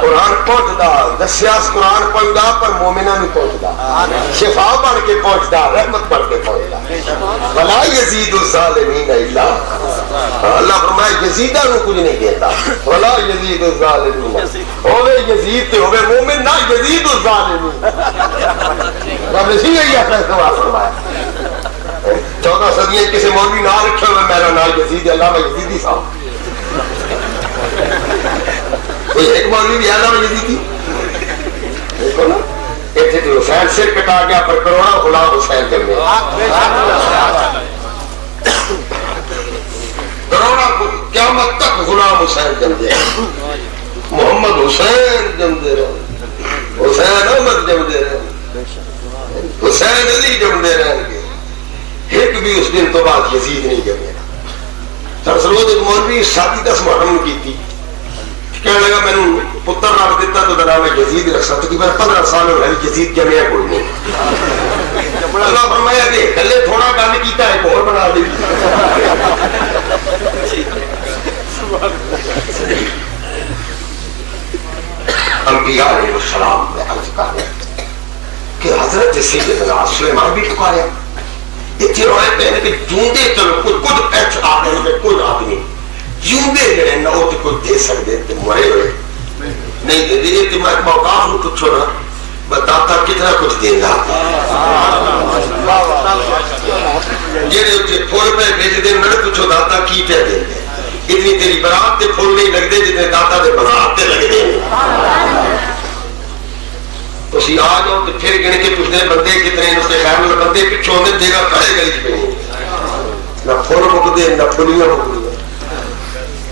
قرآن پہنچتا دسیاس قرآن پہنچتا پر مومنہ نہیں پہنچتا شفا بن کے پہنچتا رحمت بن کے پہنچتا وَلَا يَزِيدُ الظَّالِمِينَ إِلَّا اللہ فرمائے یزیدہ نو کچھ نہیں دیتا وَلَا يَزِيدُ الظَّالِمِينَ ہوئے یزید تے ہوئے مومن نہ یزید الظالمین رب نے یہی فیصلہ فرمایا 14 صدیاں کسی مولوی نہ رکھے ہوئے میرا نام یزید علامہ یزیدی صاحب کوئی ایک مولوی بھی علامہ یزیدی دیکھو نا ایتھے تو حسین سر کٹا گیا پر کروڑا غلام حسین جمے کروڑا قیامت تک غلام حسین جم دے محمد حسین جم دے رہے حسین احمد جم دے رہے حسین علی جم دے رہے ایک بھی اس دن تو بعد یزید نہیں جمے سرسرود ایک مولوی شادی 10 محرم کی تھی کہنے لگا میں نے پتر رکھ دیتا تو ذرا میں یزید رکھ سکتا کہ میں 15 سال ہو رہی یزید جمعہ کوئی نہیں اللہ فرمایا کہ کلے تھوڑا گل کیتا ہے اور بنا دی انبیاء علیہ السلام نے عرض کہا کہ حضرت سیدنا سلیمان بھی پکاریا اتنے روئے پہنے کہ جوندے چلو کچھ پیچ آدمی کچھ آدمی جوندے جڑے نہ ہوتے کچھ دے سکتے تھے مرے ہوئے نہیں دے دیئے کہ میں موقع ہوں کچھ چھوڑا بتاتا کتنا کچھ دینا جڑے اتنے پھول پہ بھیج دے نڑ کچھو داتا کی پہ دے اتنی تیری برات تے پھول نہیں لگ دے جتنے داتا دے برات تے لگ دے تو اسی آ جاؤ تو پھر گنے کے پوچھتے بندے کتنے ہیں اس کے خیر میں بندے پچھو ہونے دے گا کھڑے گلی پہ نہ پھول مک دے نہ پھولیاں مک دیا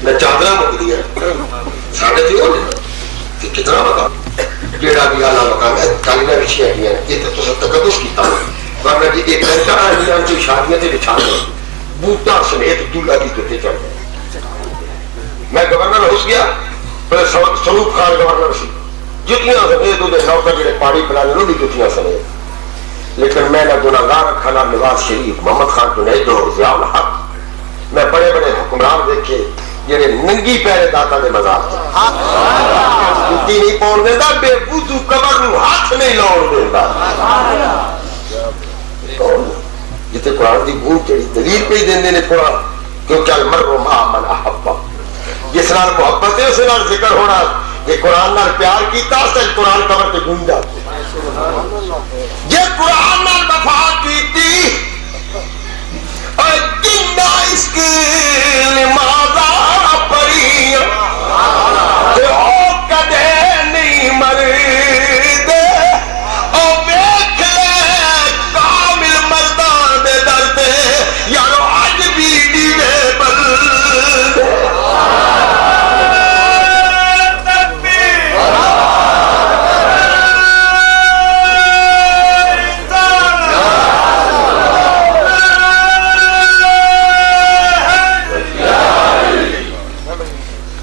نہ چادرہ مک دیا ساڑھے تھی ہو جائے کتنا مقام جیڑا بھی آلہ مقام ہے کالینا بچھیاں کیا ہے یہ تو سب تقدس کیتا ہے ورنہ جی ایک گھنٹہ آئے جو شادیاں تے بچھانے بوٹا سمیت دولہ کی کتے چڑھ گئے میں گورنر ہو گیا پہلے سلوک خان گورنر سی جتیاں سمیت دے نوکر جڑے پاڑی پلانے لوگ جتیاں سمیت لیکن میں نہ گناہگار رکھا نہ نواز شریف محمد خان جنید اور ضیاء الحق میں بڑے بڑے حکمران دیکھے جڑے ننگی پیرے داتا دے مزار جتی نہیں پون دیتا بے وضو قبر نو ہاتھ نہیں لاؤ دیتا جتے قرآن دی بھول چڑی دلیل پہ ہی دیندے نے قرآن کیونکہ المرء مع من احب جس نال محبت ہے اسے نال ذکر ہونا یہ قرآن نال پیار کیتا سچ قرآن قبر تے گون جاتا یہ قرآن نال وفا کیتی اور جنہ اس کی نمازہ پڑھی تے او کدے نہیں مردے او ویکھ لے کامل مردان دے درد یارو اج بھی دیوے بل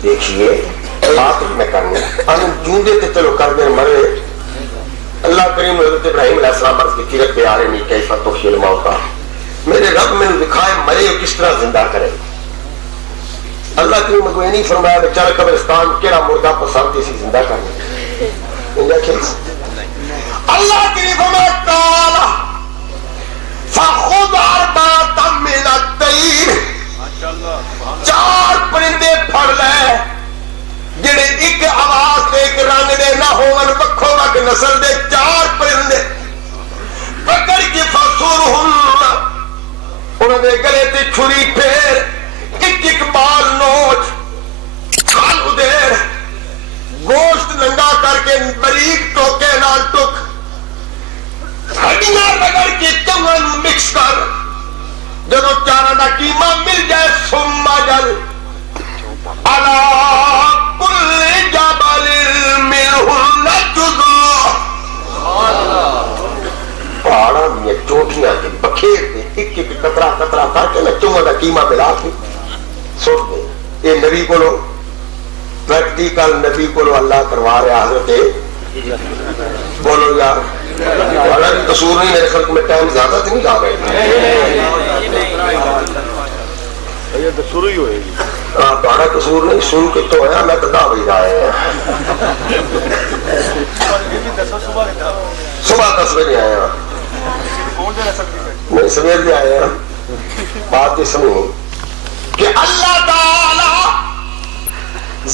دیکھئے بات میں کرنے ہم جوندے تے چلو کر دیں مرے اللہ کریم حضرت ابراہیم علیہ السلام عرض کی تیرت پہ آرے نہیں کیفا تحیی الموتا میرے رب میں دکھائے مرے کس طرح زندہ کرے اللہ کریم کو یہ نہیں فرمایا بیچارہ قبرستان کیڑا مردہ پسند اسی زندہ کرنے اللہ کریم فرمایا تعالی فخذ اربعۃ من الطیر 4 پرندے پھڑ لے جڑے ایک آواز دے ایک رنگ دے نہ ہون وکھو وک نسل دے 4 پرندے پکڑ کے فسرہن انہوں نے گلے تے چھری پھیر ایک بال نوچ کھال ادھیر گوشت ننگا کر کے بریک ٹوکے نال ٹک ہڈیاں رگڑ کے چمن مکس کر جدو چارہ دا قیمہ مل جائے سمہ جل علا کل دونوں کا قیمہ ملا کے سٹ دے. یہ نبی کو پریکٹیکل نبی کو اللہ کروا رہا. حضرت بولو یار والا بھی قصور نہیں. میرے خلق میں ٹائم زیادہ تو نہیں لا گئے. یہ تو شروع ہی ہوئے گی. تھوڑا قصور نہیں. شروع کے تو ہوا میں تو بھی رہا ہے. صبح 10 بجے آئے ہیں. نہیں سویر سے آئے ہیں. بات یہ سنو کہ اللہ تعالی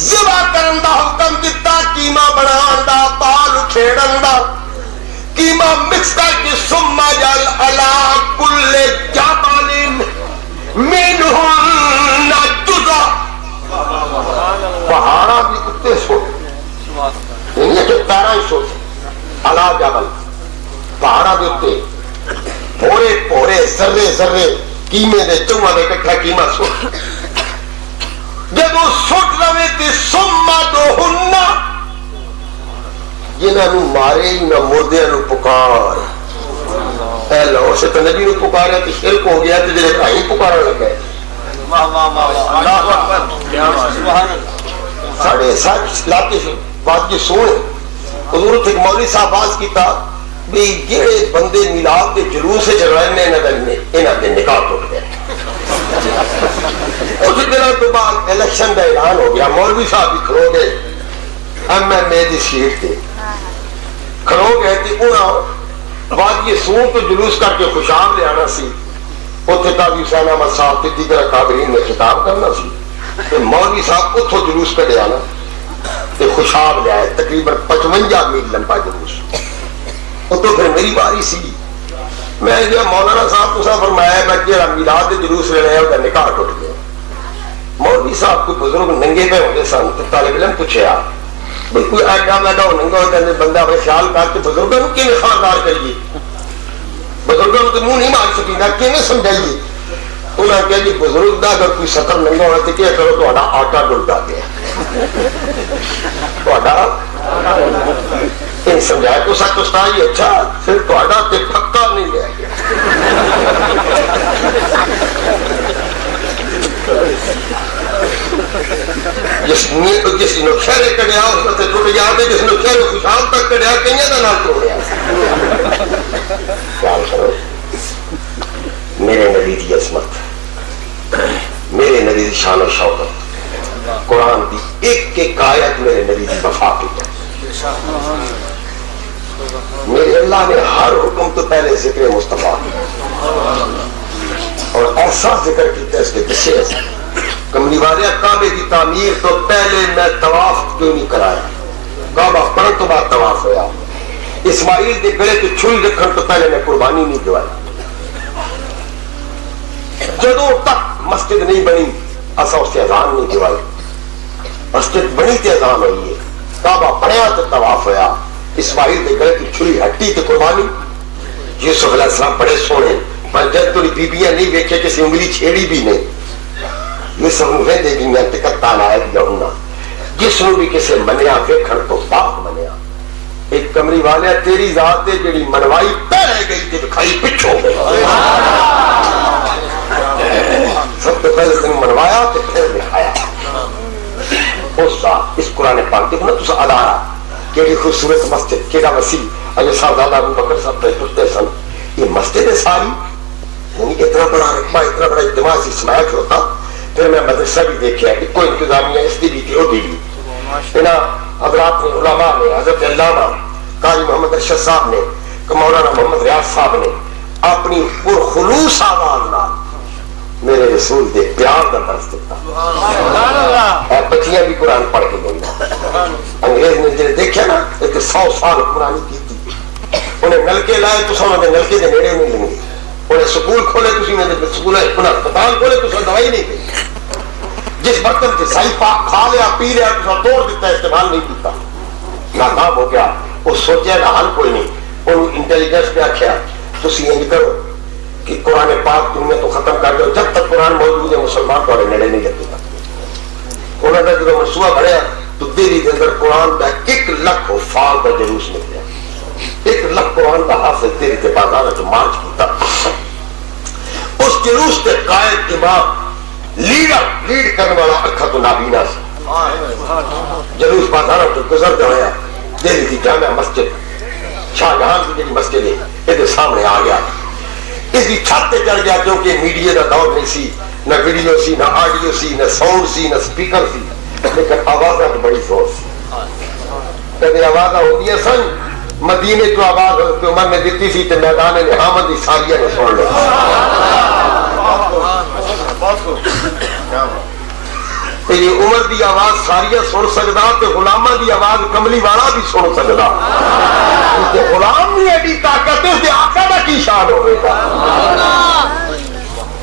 ذبح کرن دا حکم دیتا. قیمہ بنان دا پال کھیڑن دا قیمہ مکس کر کے ثم جل علی کل جبل منہن جزء. پہاڑا بھی کتے سوٹ نہیں ہے کہ پیرا ہی سوٹ علی جبل پہاڑا بھی اتے پورے پورے ذرے ذرے قیمے دے چوہاں دے کٹھا قیمہ سوٹ. جب وہ سٹ رہے تھے سما دو ہننا جنہوں مارے نہ مردے نو پکار. اے لو سے تو نبی نو پکارے تو شرک ہو گیا. تو جنہیں بھائی پکارا لگا ہے. ساڑھے ساتھ لاتے سے بات یہ سونے حضور ایک مولوی صاحب باز کیتا بھی جڑے بندے میلاد کے جلوس سے چلائے انہاں دے نکاح ٹوٹ گئے. کچھ دنوں تو بعد الیکشن کا اعلان ہو گیا. مولوی صاحب بھی کھلو گئے MMA دی سیٹ تے کھلو گئے تھے. انہاں بعد یہ سون تو جلوس کر کے خوشام لے آنا سی. اتنے قاضی حسین احمد صاحب تے دیگر قادرین نے خطاب کرنا سی. تے مولوی صاحب اتھوں جلوس کڈے آنا تے خوشام لے آئے. تقریباً 55 میل لمبا جلوس. تو پھر میری باری سی. میں جو مولانا صاحب کو فرمایا میں جہاں میلاد کے جلوس لے رہے ہیں نکاح ٹوٹ گیا. مولوی صاحب کو بزرگ ننگے پہ ہوتے سن. طالب علم پوچھا بھائی کوئی ایڈا میڈا ننگا ہوتا ہے بندہ اپنے خیال کر کے بزرگوں کو کیوں خاندار کریے. بزرگوں کو منہ نہیں مار سکی کیوں سمجھائیے. انہوں نے کہا جی بزرگ کا اگر کوئی سطر ننگا ہوا تو کیا کرو تو آٹا ڈلتا گیا. سمجھایا تو سچ استاد جی اچھا پھر پکا نہیں لیا گیا. جس نے خیر کڑیا اس میں ٹوٹ جاتے. جس نے خیر خوشحال تک کڑیا کئی کا نام توڑیا. خیال کرو میرے نبی کی عظمت میرے نبی کی شان و شوکت قرآن کی ایک ایک آیت میرے نبی کی وفا کی ہے. میرے اللہ نے ہر حکم تو پہلے ذکر مصطفیٰ اور ایسا ذکر کیا اس کے پیچھے کملی والے کعبے کی تعمیر تو پہلے میں طواف کیوں نہیں کرایا. کعبہ پڑھن تو بعد طواف ہوا. اسماعیل کے گلے تو چھری رکھن تو پہلے میں قربانی نہیں دوائی. جدوں تک مسجد نہیں بنی اصا اس سے اذان نہیں دوائی. مسجد بنی تے اذان ہوئی ہے. کعبہ پڑھیا تو طواف ہوا. اسماعیل کے گلے کی چھری ہٹی تو قربانی. یوسف علیہ السلام بڑے سونے پر جب تھی بیبیاں نہیں ویکھے کسی انگلی چھیڑی بھی نہیں. یوسف نو ویندے گی میں تکتا نہ لہنا جس نو بھی کسی منیا ویکھن تو پاک منیا. ایک کمری والے تیری ذات ہے جڑی منوائی پہلے گئی تے دکھائی پچھو گئی. سب تو پہلے تم منوایا تے پھر دکھایا. اس قرآن پاک دیکھو نا تسا ادارہ کیڑی خوبصورت مسجد کیڑا وسیع. اجے صاحبزادہ ابو بکر صاحب پہ ٹوٹتے سن. یہ مسجد ہے ساری یعنی اتنا بڑا رقبہ اتنا بڑا اجتماع سی سماعت ہوتا. پھر میں مدرسہ بھی دیکھا ایک کوئی انتظامیہ اس دی بھی تھی وہ بھی حضرات نے علماء نے حضرت علامہ قاری محمد ارشد صاحب نے مولانا محمد ریاض صاحب نے اپنی پرخلوص آواز نال میرے رسول دے پیار کا درس دیتا. بچیاں بھی قرآن پڑھ کے گئی. انگریز نے جب دیکھا نا ایک 100 سال قرآن کی تھی. انہیں نلکے لائے تو سو نلکے کے نیڑے نہیں لیں گے. انہیں سکول کھولے تو سکول اسپتال کھولے تو دوائی نہیں دی. جس برتن سے سائی پاک کھا لیا پی لیا تو توڑ دیتا استعمال نہیں کیتا. ناکام ہو گیا. وہ سوچا نہ حل کوئی نہیں. انہوں انٹیلیجنس پہ آخیا تھی انج کرو کہ قرآن پاک دنیا تو ختم کر دو. جب تک قرآن موجود ہے مسلمان تھوڑے نیڑے نہیں لگے گا. انہوں نے جب منصوبہ بڑھیا تو دہلی کے اندر قرآن کا 1 لاکھ حفاظ کا جلوس نکلیا. 1 لاکھ قرآن کا حافظ دہلی کے بازار جو مارچ کیتا. اس جلوس کے قائد امام لیڈ کرنے والا اکھا تو نابینا سے جلوس بازاروں تو گزرتے ہویا دہلی کی جامع مسجد شاہ جہاں کی جی مسجد ہے یہ سامنے آ گیا اس کی چھت پہ چڑھ گیا کیونکہ میڈیا کا دور نہیں سی نہ ویڈیو سی نہ آڈیو سی نہ ساؤنڈ سی نہ سپیکر سی لیکن آوازاں بڑی زور سی کبھی آوازاں ہوتی ہیں سن مدینے تو آواز حضرت عمر نے دیتی سی تو میدان حامد کی ساریہ نے سن لو یہ عمر دی آواز ساریہ سن سکتا تو غلامہ دی آواز کملی والا بھی سن سکتا غلام بھی ایڈی طاقت ہے آقا دا کی شان ہوئے گا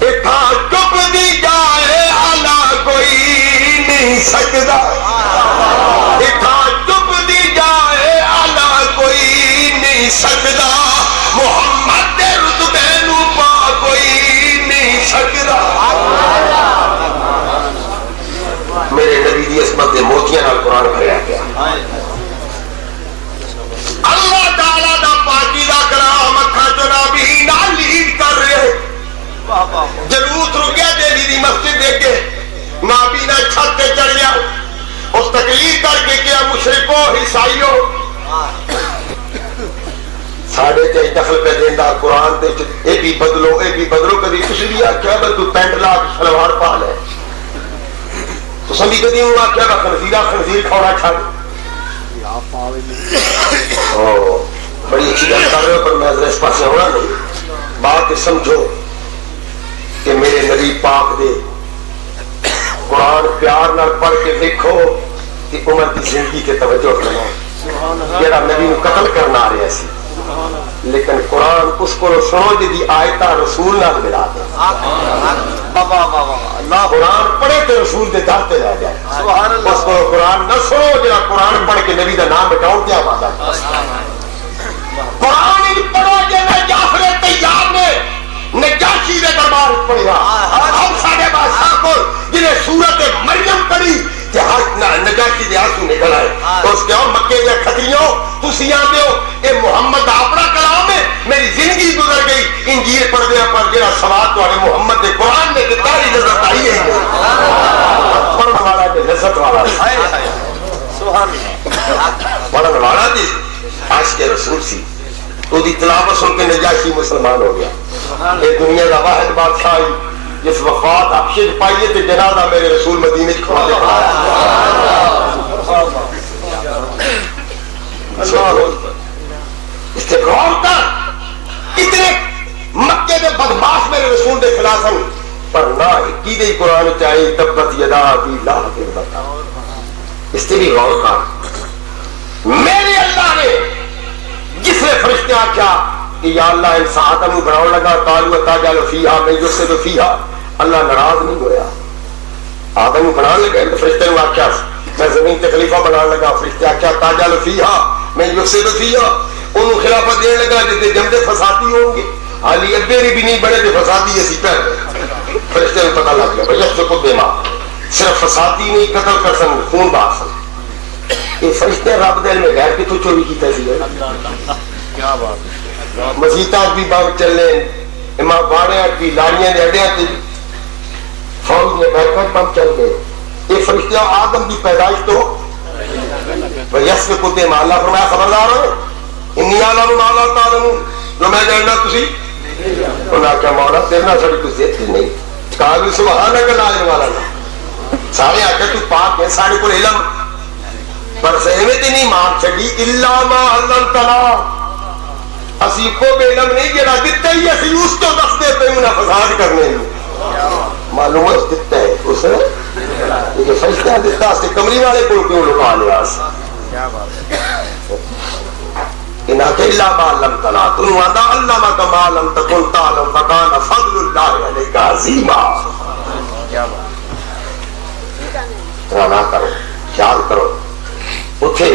اتھا چپ دی جائے آلہ کوئی نہیں سکتا اتھا چپ دی جائے آلہ کوئی نہیں سکتا محمد دے رتبے نو پا کوئی نہیں سکتا میرے نبی دی عصمت دے موتیاں نال قرآن بھریا گیا اللہ تعالیٰ دا پاکیزہ کلام اکھا جنابی نال لیڈ کر رہے جلوس رک گیا دیوی دی مسجد دیکھ کے نابینا چھت تے چڑھ گیا اس تقریر کر کے کیا مشرکو عیسائیو ساڑھے تے دخل پہ دیندہ قرآن دے اے بھی بدلو کدی کچھ بھی آکھیا بل تو پینٹ لا کے شلوار پا لے تو سبھی کدی ہوں آکھیا با خنزیر کھوڑا چھا دے بڑی اچھی گل کر رہے ہو پر میں اس پاس ہونا نہیں بات سمجھو کہ میرے نبی پاک دے قرآن پیار نہ پڑھ کے دیکھو کہ عمر کی زندگی کے توجہ کرنا جیڑا نبی نو قتل کرنا رہے سی لیکن قرآن اس کو سنو جی آیتہ رسول نہ ملا دے قرآن پڑھے تو رسول دے دھرتے رہ جائے اس کو قرآن نہ سنو جڑا قرآن پڑھ کے نبی دا نام بٹاؤ کیا بات ہے قرآن پڑھو جے میں جعفر طیار نے نجاشی دے دربار پڑھا ہم ساڑھے بادشاہ کو جنہیں سورت مریم پڑھی کہ نجاشی دے آنسو نکل آئے تو اس کے اور مکے دے کھتریوں تسی آتے ہو اے محمد اپنا کلام ہے میری زندگی گزر گئی انجیل پڑھ دیا پر جرا سواد تو آنے محمد دے قرآن میں تاری لذت آئی ہے پڑھن والا دے لذت والا پڑھن والا دے آج کے رسول سی تو دی تلاوت سن کے نجاشی مسلمان ہو گیا یہ دنیا دا واحد بادشاہ جس وفات ابشد پائیے تے جنازہ میرے رسول مدینے کھڑا دے پڑھایا اس کے غور کر اتنے مکے دے بدماش میرے رسول دے خلاف ہیں پر نہ کی دے قرآن چاہیے تبت یدا ابی لہب بتا اس سے بھی غور کر میرے اللہ نے جس نے فرشتے آکھا کہ یا اللہ انسان آدم بناؤ لگا قالوا تجعل فیہا من یفسد فیہا اللہ ناراض نہیں ہویا آدم بنانے لگے فرشتے نے آکھا میں زمین تے خلیفہ بنانے لگا فرشتے آکھا تجعل فیہا من یفسد فیہا انہوں خلافت دینے لگا جیسے جمدے فسادی ہوں گے علی ابیری بھی نہیں بڑے دے فسادی اسی پہلے فرشتے نے پتہ لگ گیا بھئی یفسد دماغ صرف فسادی نہیں قتل کر سن خون بہا سن یہ فرشتے رب دل میں غیر کی تو چوری کی تیسی ہے کیا بات مسیطات بھی بانگ چلے امام باڑیاں کی لاریاں دے اڈیاں تے فوج نے بیٹھ بم چل گئے یہ فرشتے آدم کی پیدائش تو یس کو دے اللہ فرمایا خبردار ہو انی عالم مالا تعلمون جو میں جاننا تسی انہوں نے کہا مولا تیرنا سڑی کچھ دیتی نہیں کہا سبحانک لا علم لنا سارے آکے تو پاک ہے سارے کو علم پر سہمت نہیں مان چھڑی اللہ ما علمتنا اسی کو بے علم نہیں جڑا دیتا ہی اسی اس تو دستے پہ انہیں فساد کرنے معلوم ہے دیتا ہے اس نے یہ فرشتہ دیتا اس کے کمری والے کو کیوں لکا لیا انہاں کہ اللہ ما علمتنا تنو آدھا اللہ ما کما علم تکن تعلم فکان فضل اللہ علیہ عظیمہ رانا کرو خیال کرو اتھے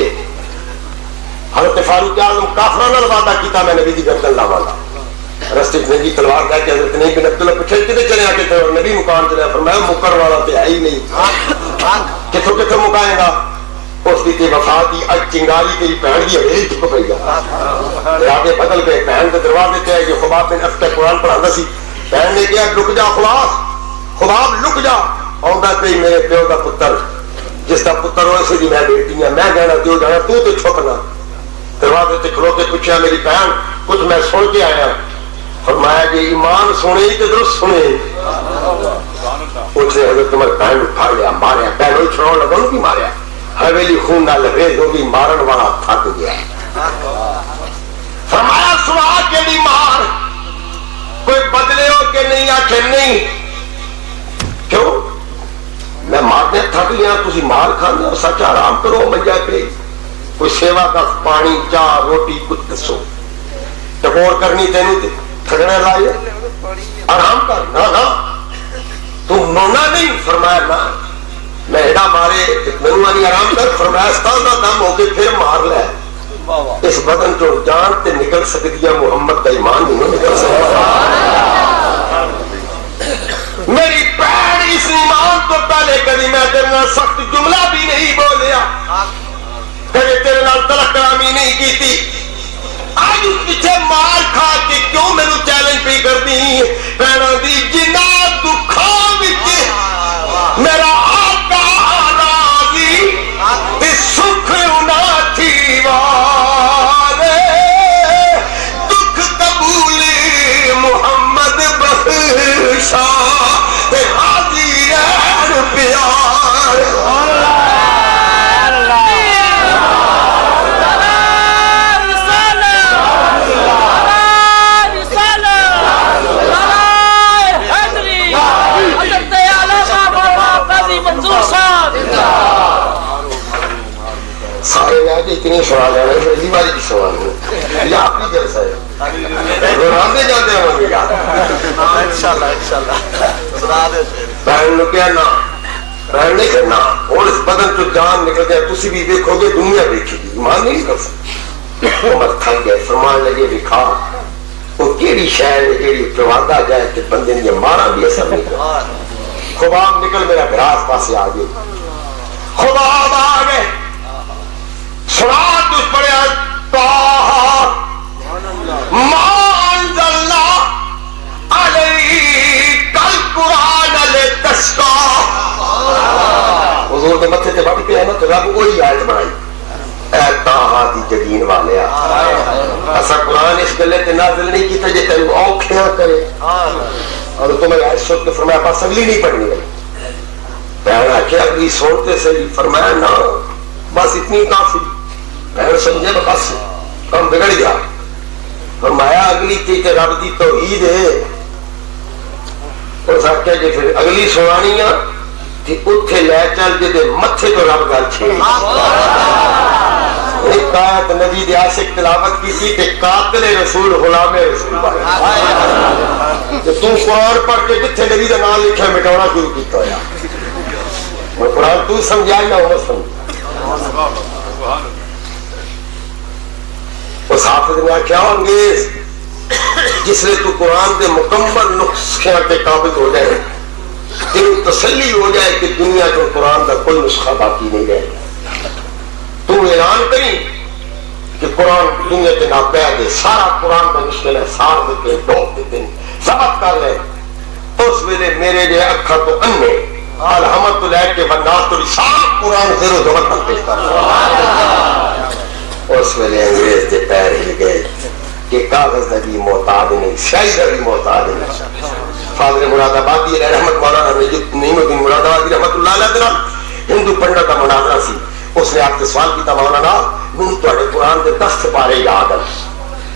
حضرت فاروق اعظم کافرانہ وعدہ کیتا میں نبی دی گردن لاواں گا رستے میں نبی تلوار لے کے حضرت نبی بن عبداللہ پچھے کدے چلے آ کے نبی مکان چلے فرمایا مکر والا تے ہے ہی نہیں کتھوں کتھوں مکائے گا اس کی تے وفات دی اج چنگاری تیری بہن دی ہویلی چپ پئی گا آگے بدل گئے بہن دے دروازے تے آئے کہ خباب بن افتح قرآن پڑھاندا سی بہن نے کیا لک جا خلاص خباب لک جا آؤں پی میرے پیو کا پتر جس کا پتر ہو اسی میں بیٹی ہوں میں کہنا تو جانا تو چھپنا دروازے سے کھلو کے پوچھا میری بہن کچھ میں سن کے آیا فرمایا کہ ایمان سنے تو درست سنے پوچھ رہے حضرت تمہارے بہن اٹھا لیا ماریا پہلو ہی چھڑاؤ لگا ان کی ماریا حویلی خون نہ لگریز ہوگی مارن والا تھک گیا فرمایا سنا کے نہیں مار کوئی بدلے ہو کہ نہیں آخر نہیں کیوں میں مارنے تھک لیا تھی مار کھانا سچ آرام کرو مجھا پہ کوئی سیوا کا پانی چاہ روٹی کچھ دسو ٹکور کرنی تینوں تھکنے لائے آرام کر نہ تم مونا نہیں فرمایا نہ میں ایڈا مارے نہیں آرام کر فرمایا استاد دم ہو کے پھر مار لے اس بدن چو جان تے نکل سکتی ہے محمد کا ایمان نہیں نکل سکتا میری پیر اس ایمان تو پہلے کبھی میں تیرے سخت جملہ بھی نہیں بولیا کبھی تیرے نال تلک کلامی نہیں کی تھی آج اس پیچھے مار کھا کے کیوں میرے چیلنج پہ کر دی پیروں دی جنا دکھاں وچ میرا آقا راضی تے سکھ نہ تھی والے دکھ قبول محمد بخشا تے حاضی رہن پیار اتنی سوال ہے پہلی بار کی سوال ہے یہ آپ کی جلسہ ہے روزانے جاتے ہوں گے بہن نے کیا نہ بہن نے کہنا اور اس بدن تو جان نکل گیا تسی بھی دیکھو گے دنیا دیکھے گی ایمان نہیں کر سکتی عمر تھک گئے فرمان لگے بھی کھا وہ کیڑی شہر کیڑی پروادہ جائے کہ بندے نے مارا بھی ایسا نہیں کر خواب نکل میرا گراس پاسے آ گئے خواب آ گئے سرات اس پڑے طه ما انزلنا علیک القرآن لتشقى حضور کے متھے تے بٹ کے ہے نا تو رب وہی آیت بنائی اے طه دی جبین والیا اسا قرآن اس گلے تے نازل نہیں کیتا جے تینوں اوکھیاں کرے اور تمہیں آیت سن کے فرمایا بس اگلی نہیں پڑھنی ہے بہن آخیا اگلی سنتے صحیح فرمایا نہ بس اتنی کافی بہن سمجھے بس کم بگڑ گیا فرمایا اگلی تھی کہ رب دی توحید ہے اور ساتھ کیا جی پھر اگلی سنانی تھی اتھے لے چل جے دے متھے تو رب گل چھیڑی ایک آیت نبی دے عاشق تلاوت کی تھی کہ قاتل رسول غلام رسول بھائی تو قرآن پڑھ کے جتھے نبی دا نام لکھا مٹانا شروع کیتا ہے وہ قرآن تو سمجھائی نہ ہو سمجھ اس حافظ نے کیا انگیز جس لئے تو قرآن دے مکمل نسخے کے قابل ہو جائے تیرے تسلی ہو جائے کہ دنیا جو قرآن دا کوئی نسخہ باقی نہیں رہے تو اعلان کریں کہ قرآن دنیا کے ناپید ہے سارا قرآن دا نسخے ہے سار دیتے ڈوب دیتے ضبط کر لے اس ویلے میرے جے اکھا تو انے الحمد للہ کے بنات تو رسال قرآن زیرو ضبط کر پیش کر اس ویلے انگریز دے پیر ہل گئے کہ کاغذ دا بھی محتاج نہیں شاہی دا بھی محتاج نہیں فاضل مراد آبادی رحمت مولانا نعیم الدین مراد آبادی رحمت اللہ علیہ دن ہندو پنڈت کا مناظرہ سی اس نے آپ سے سوال کیتا مولانا میں تو قرآن کے 10 پارے یاد ہیں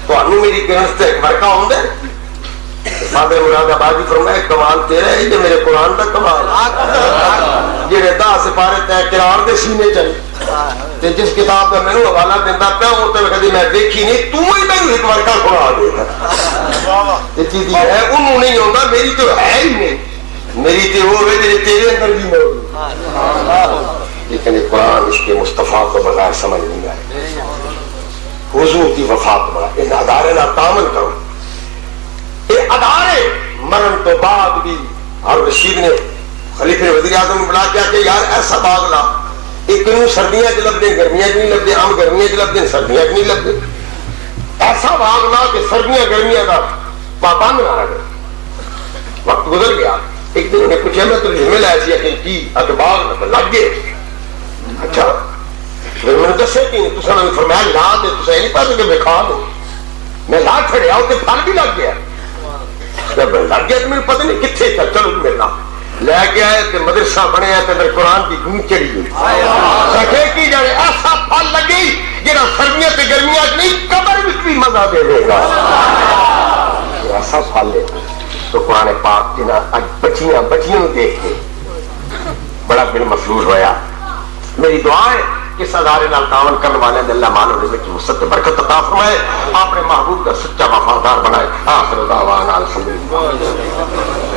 تو انہوں میری گرنس تے ایک ورکہ ہوں دے فاضل مراد آبادی فرمائے کمال تیرا ہے یہ میرے قرآن کا کمال یہ 10 پارے تے قرار دے سینے چلے جس کتاب کا میں نے حوالہ دینا پیا ہوتے کدی میں دیکھی نہیں تو ہی میں ایک ورکا سنا دے گا چیز ہے انہوں نہیں ہوتا میری تو ہے ہی نہیں میری تو وہ ہے تیرے اندر بھی موجود لیکن یہ قرآن اس کے مصطفیٰ کو بغیر سمجھ نہیں آئے حضور کی وفا کو بغیر ان ادارے نہ تعامل کرو یہ ادارے مرن تو بعد بھی اور رشید نے خلیفہ وزیر اعظم بلا کیا کہ یار ایسا باغ لا ایک کنوں سردیاں چ لبدے گرمیاں چ نہیں لبدے عام گرمیاں چ لبدے سردیاں چ نہیں لبدے ایسا باغ لا کہ سردیاں گرمیاں کا پابند نہ رہے وقت گزر گیا. ایک دن انہیں پوچھا میں تو جمع لایا سی کہ کی اتباغ لگ گئے. اچھا پھر میں نے دسے کہ تساں نے فرمایا لا دے تساں نہیں پتا کہ بکھا دو. میں لا چھڑیا تے پھل بھی لگ گیا. جب لگ گیا تو میرے پتہ نہیں کتنے چل چلو میرے نام لے کے آئے تے مدرسہ بنیا تے میرے قرآن کی گونج چڑھی گئی. سکے کی جانے ایسا پھل لگی جہاں سردیاں تے گرمیاں نہیں قبر وچ بھی مزہ دے دے گا. ایسا پھل ہے. تو قرآن پاک جنہاں بچیاں دیکھ کے بڑا دل مسرور ہویا. میری دعا ہے کہ ادارے نال تعاون کرنے والے نے اللہ مال و رزق کی وسعت برکت عطا فرمائے, اپنے محبوب کا سچا وفادار بنائے. آخر دعوانا الحمدللہ.